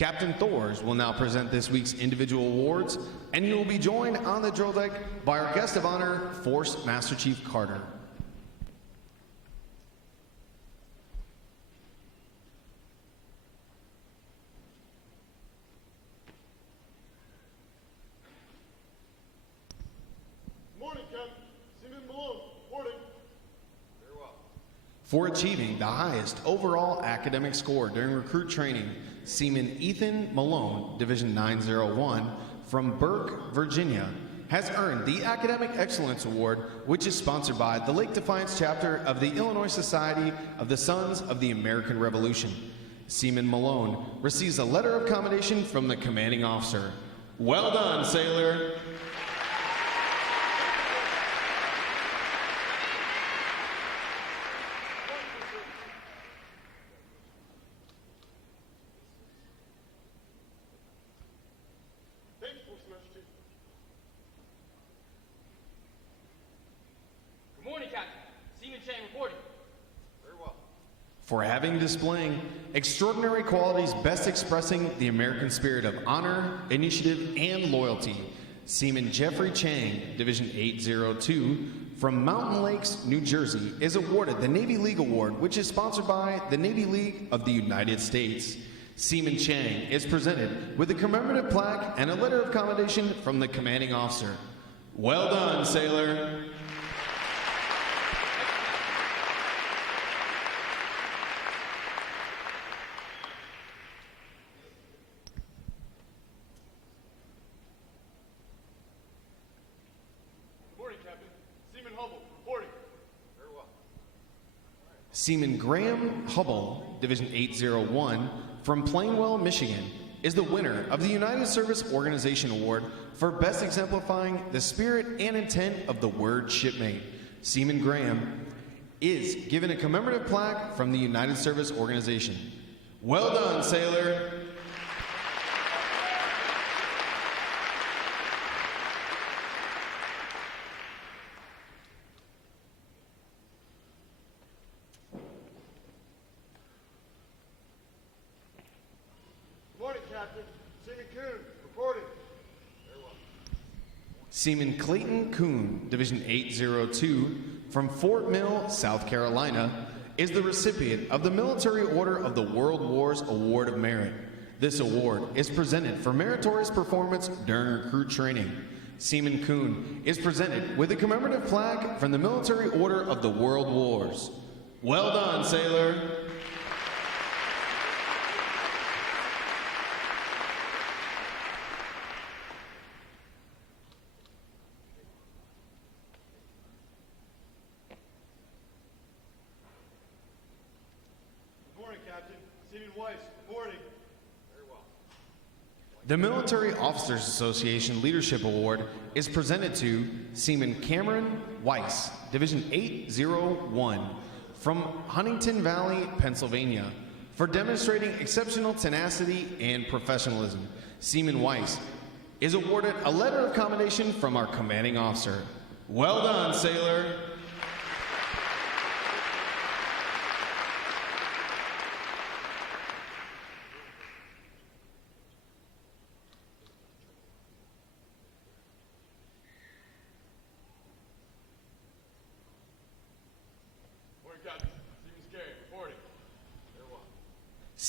Captain Thors will now present this week's individual awards, and he will be joined on the drill deck by our guest of honor, Force Master Chief Carter. Morning, Captain. Seaman Malone, reporting. Very well. For achieving the highest overall academic score during recruit training, Seaman Ethan Malone, Division 901, from Burke, Virginia, has earned the Academic Excellence Award, which is sponsored by the Lake Defiance chapter of the Illinois Society of the Sons of the American Revolution. Seaman Malone receives a letter of commendation from the commanding officer. Well done, sailor. For having displaying extraordinary qualities best expressing the American spirit of honor, initiative, and loyalty, Seaman Jeffrey Chang, Division 802, from Mountain Lakes, New Jersey, is awarded the Navy League Award, which is sponsored by the Navy League of the United States. Seaman Chang is presented with a commemorative plaque and a letter of commendation from the commanding officer. Well done, sailor. Seaman Graham Hubble, Division 801, from Plainwell, Michigan, is the winner of the United Service Organization Award for best exemplifying the spirit and intent of the word shipmate. Seaman Graham is given a commemorative plaque from the United Service Organization. Well done, sailor. Seaman Clayton Kuhn, Division 802, from Fort Mill, South Carolina, is the recipient of the Military Order of the World Wars Award of Merit. This award is presented for meritorious performance during recruit training. Seaman Kuhn is presented with a commemorative plaque from the Military Order of the World Wars. Well done, sailor. The Military Officers Association Leadership Award is presented to Seaman Cameron Weiss, Division 801, from Huntington Valley, Pennsylvania, for demonstrating exceptional tenacity and professionalism. Seaman Weiss is awarded a letter of commendation from our commanding officer. Well done, sailor.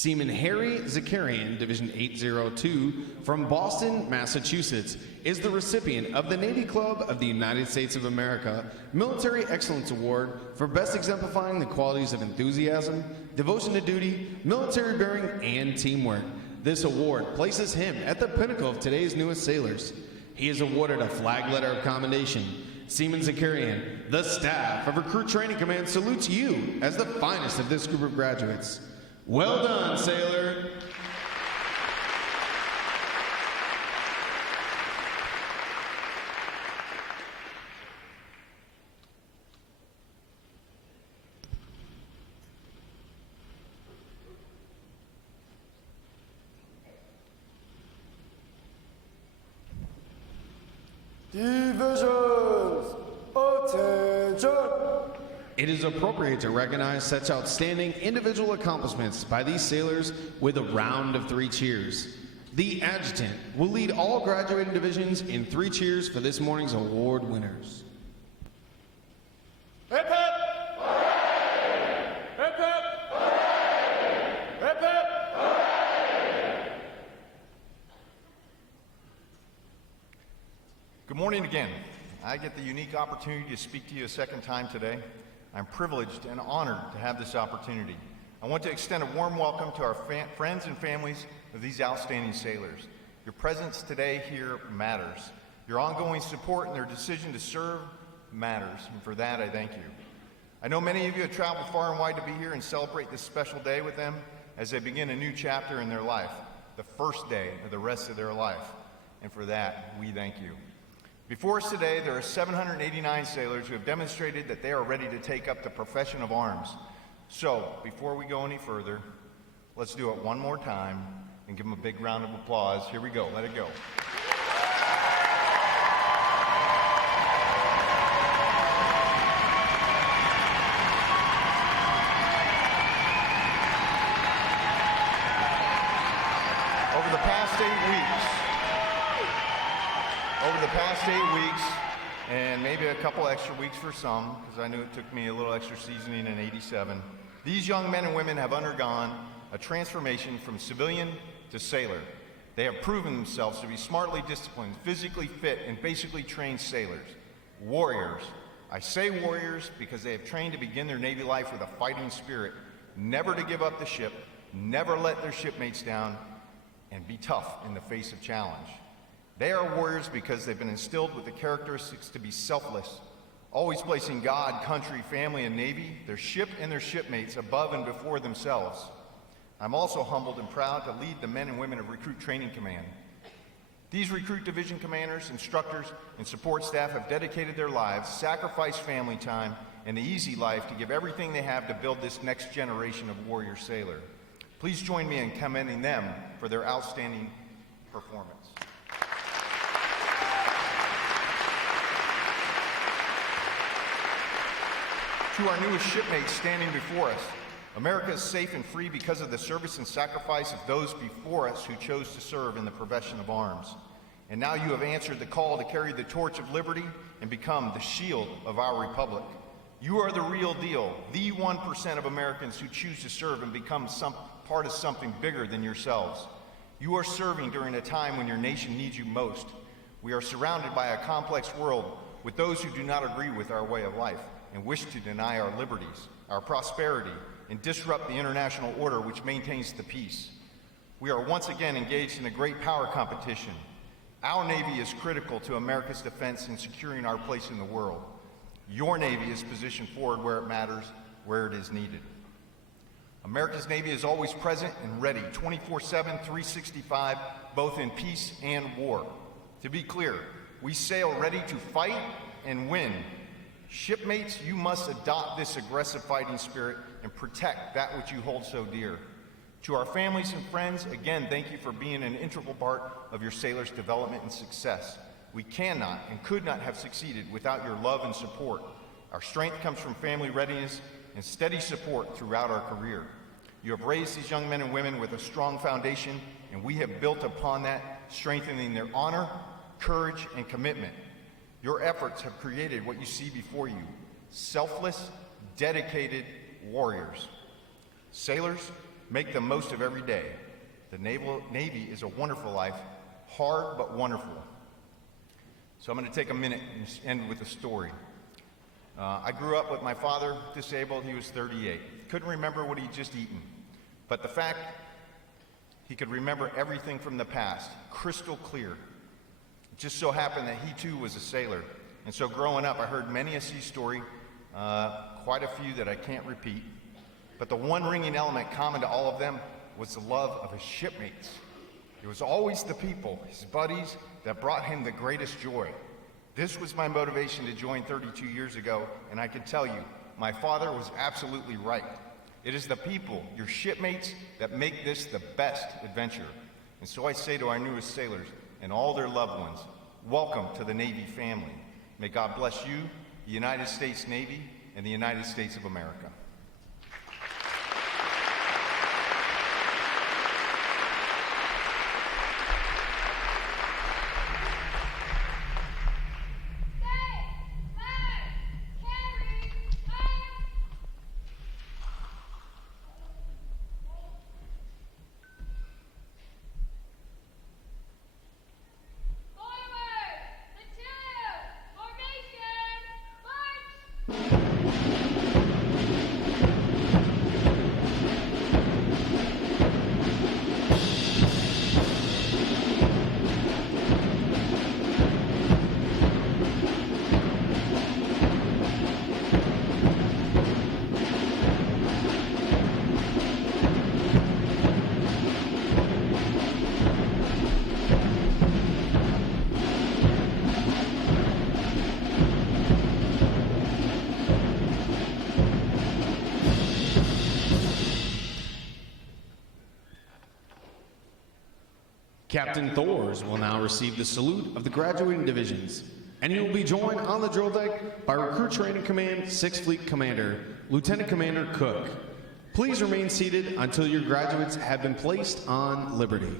Seaman Harry Zakarian, Division 802, from Boston, Massachusetts, is the recipient of the Navy Club of the United States of America Military Excellence Award for best exemplifying the qualities of enthusiasm, devotion to duty, military bearing, and teamwork. This award places him at the pinnacle of today's newest sailors. He is awarded a flag letter of commendation. Seaman Zakarian, the staff of Recruit Training Command salutes you as the finest of this group of graduates. Well done, sailor. Divisions, attention! it is appropriate to recognize such outstanding individual accomplishments by these sailors with a round of 3 cheers. The adjutant will lead all graduating divisions in 3 cheers for this morning's award winners. Hip hip! Hip hip! Hip hip! Good morning again. I get the unique opportunity to speak to you a second time today. I'm privileged and honored to have this opportunity. I want to extend a warm welcome to our friends and families of these outstanding sailors. Your presence today here matters. Your ongoing support and their decision to serve matters, and for that I thank you. I know many of you have traveled far and wide to be here and celebrate this special day with them as they begin a new chapter in their life, the first day of the rest of their life, and for that we thank you. Before us today, there are 789 sailors who have demonstrated that they are ready to take up the profession of arms. So, before we go any further, let's do it one more time and give them a big round of applause. Here we go. Let it go. Over the past 8 weeks, and maybe a couple extra weeks for some, because I knew it took me a little extra seasoning in '87, these young men and women have undergone a transformation from civilian to sailor. They have proven themselves to be smartly disciplined, physically fit, and basically trained sailors. Warriors. I say warriors because they have trained to begin their Navy life with a fighting spirit, never to give up the ship, never let their shipmates down, and be tough in the face of challenge. They are warriors because they've been instilled with the characteristics to be selfless, always placing God, country, family, and Navy, their ship and their shipmates above and before themselves. I'm also humbled and proud to lead the men and women of Recruit Training Command. These Recruit Division commanders, instructors, and support staff have dedicated their lives, sacrificed family time, and the easy life to give everything they have to build this next generation of warrior sailor. Please join me in commending them for their outstanding performance. To our newest shipmates standing before us, America is safe and free because of the service and sacrifice of those before us who chose to serve in the profession of arms. And now you have answered the call to carry the torch of liberty and become the shield of our republic. You are the real deal, the 1% of Americans who choose to serve and become part of something bigger than yourselves. You are serving during a time when your nation needs you most. We are surrounded by a complex world with those who do not agree with our way of life and wish to deny our liberties, our prosperity, and disrupt the international order which maintains the peace. We are once again engaged in a great power competition. Our Navy is critical to America's defense in securing our place in the world. Your Navy is positioned forward where it matters, where it is needed. America's Navy is always present and ready, 24/7, 365, both in peace and war. To be clear, we sail ready to fight and win. Shipmates, you must adopt this aggressive fighting spirit and protect that which you hold so dear. To our families and friends, again, thank you for being an integral part of your sailors' development and success. We cannot and could not have succeeded without your love and support. Our strength comes from family readiness and steady support throughout our career. You have raised these young men and women with a strong foundation, and we have built upon that, strengthening their honor, courage, and commitment. Your efforts have created what you see before you, selfless, dedicated warriors. Sailors, make the most of every day. The Navy is a wonderful life, hard but wonderful. So I'm going to take a minute and end with a story. I grew up with my father, disabled. He was 38. Couldn't remember what he'd just eaten. But the fact he could remember everything from the past, crystal clear. It just so happened that he too was a sailor. And so growing up, I heard many a sea story, quite a few that I can't repeat. But the one ringing element common to all of them was the love of his shipmates. It was always the people, his buddies, that brought him the greatest joy. This was my motivation to join 32 years ago, and I can tell you, my father was absolutely right. It is the people, your shipmates, that make this the best adventure. And so I say to our newest sailors and all their loved ones, welcome to the Navy family. May God bless you, the United States Navy, in the United States of America. Captain Thors will now receive the salute of the graduating divisions, and he will be joined on the drill deck by Recruit Training Command 6th Fleet Commander, Lieutenant Commander Cook. Please remain seated until your graduates have been placed on liberty.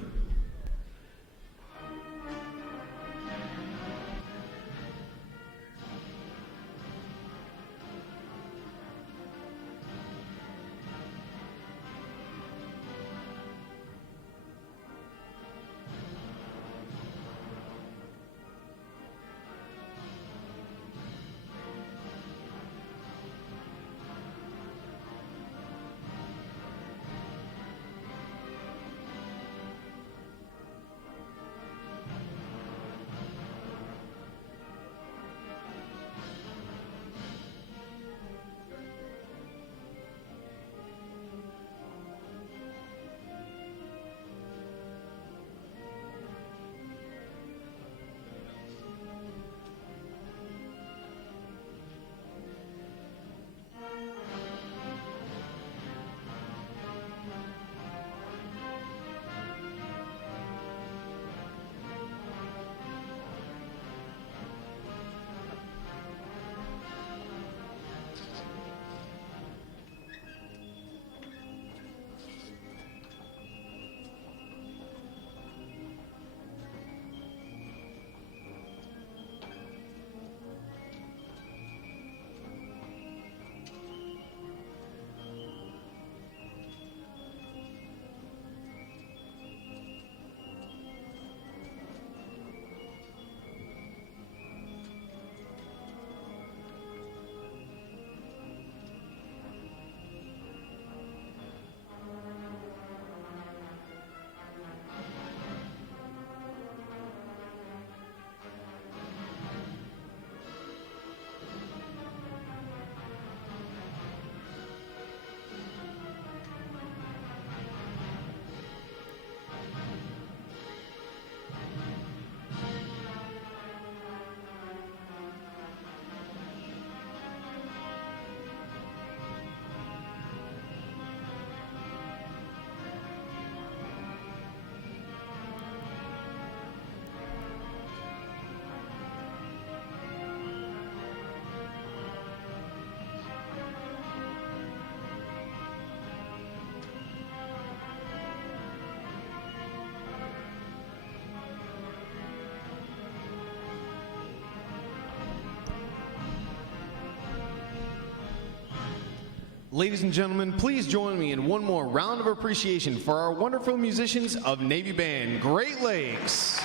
Ladies and gentlemen, please join me in one more round of appreciation for our wonderful musicians of Navy Band Great Lakes.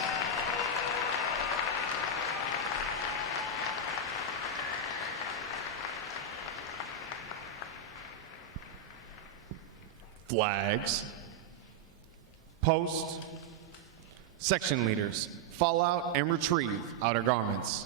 Flags, post, section leaders, fall out and retrieve outer garments.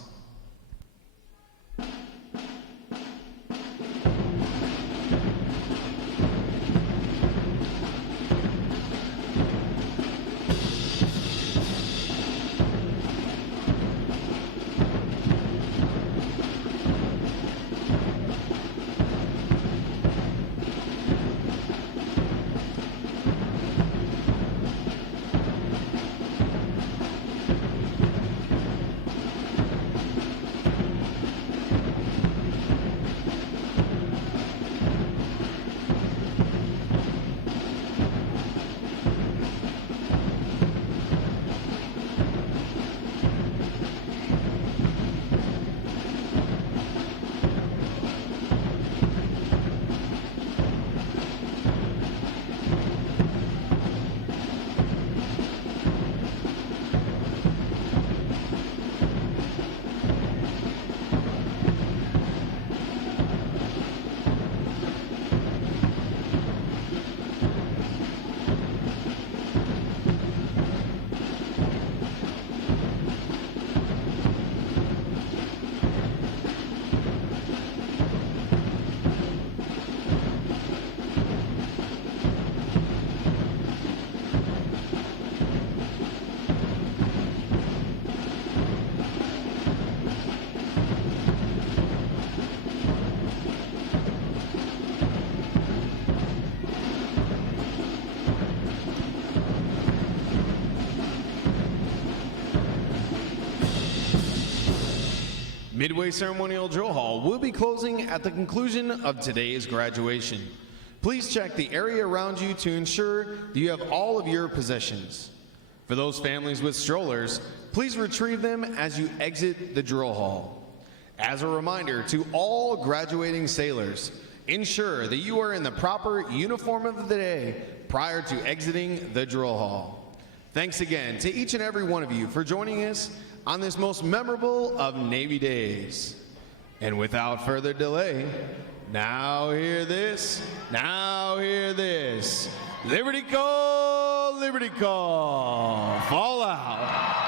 Midway Ceremonial Drill Hall will be closing at the conclusion of today's graduation. Please check the area around you to ensure that you have all of your possessions. For those families with strollers, please retrieve them as you exit the drill hall. As a reminder to all graduating sailors, ensure that you are in the proper uniform of the day prior to exiting the drill hall. Thanks again to each and every one of you for joining us on this most memorable of Navy days. And without further delay, now hear this, now hear this. Liberty call, fall out.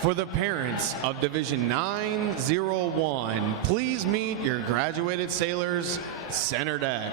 For the parents of Division 901, please meet your graduated sailors, center deck.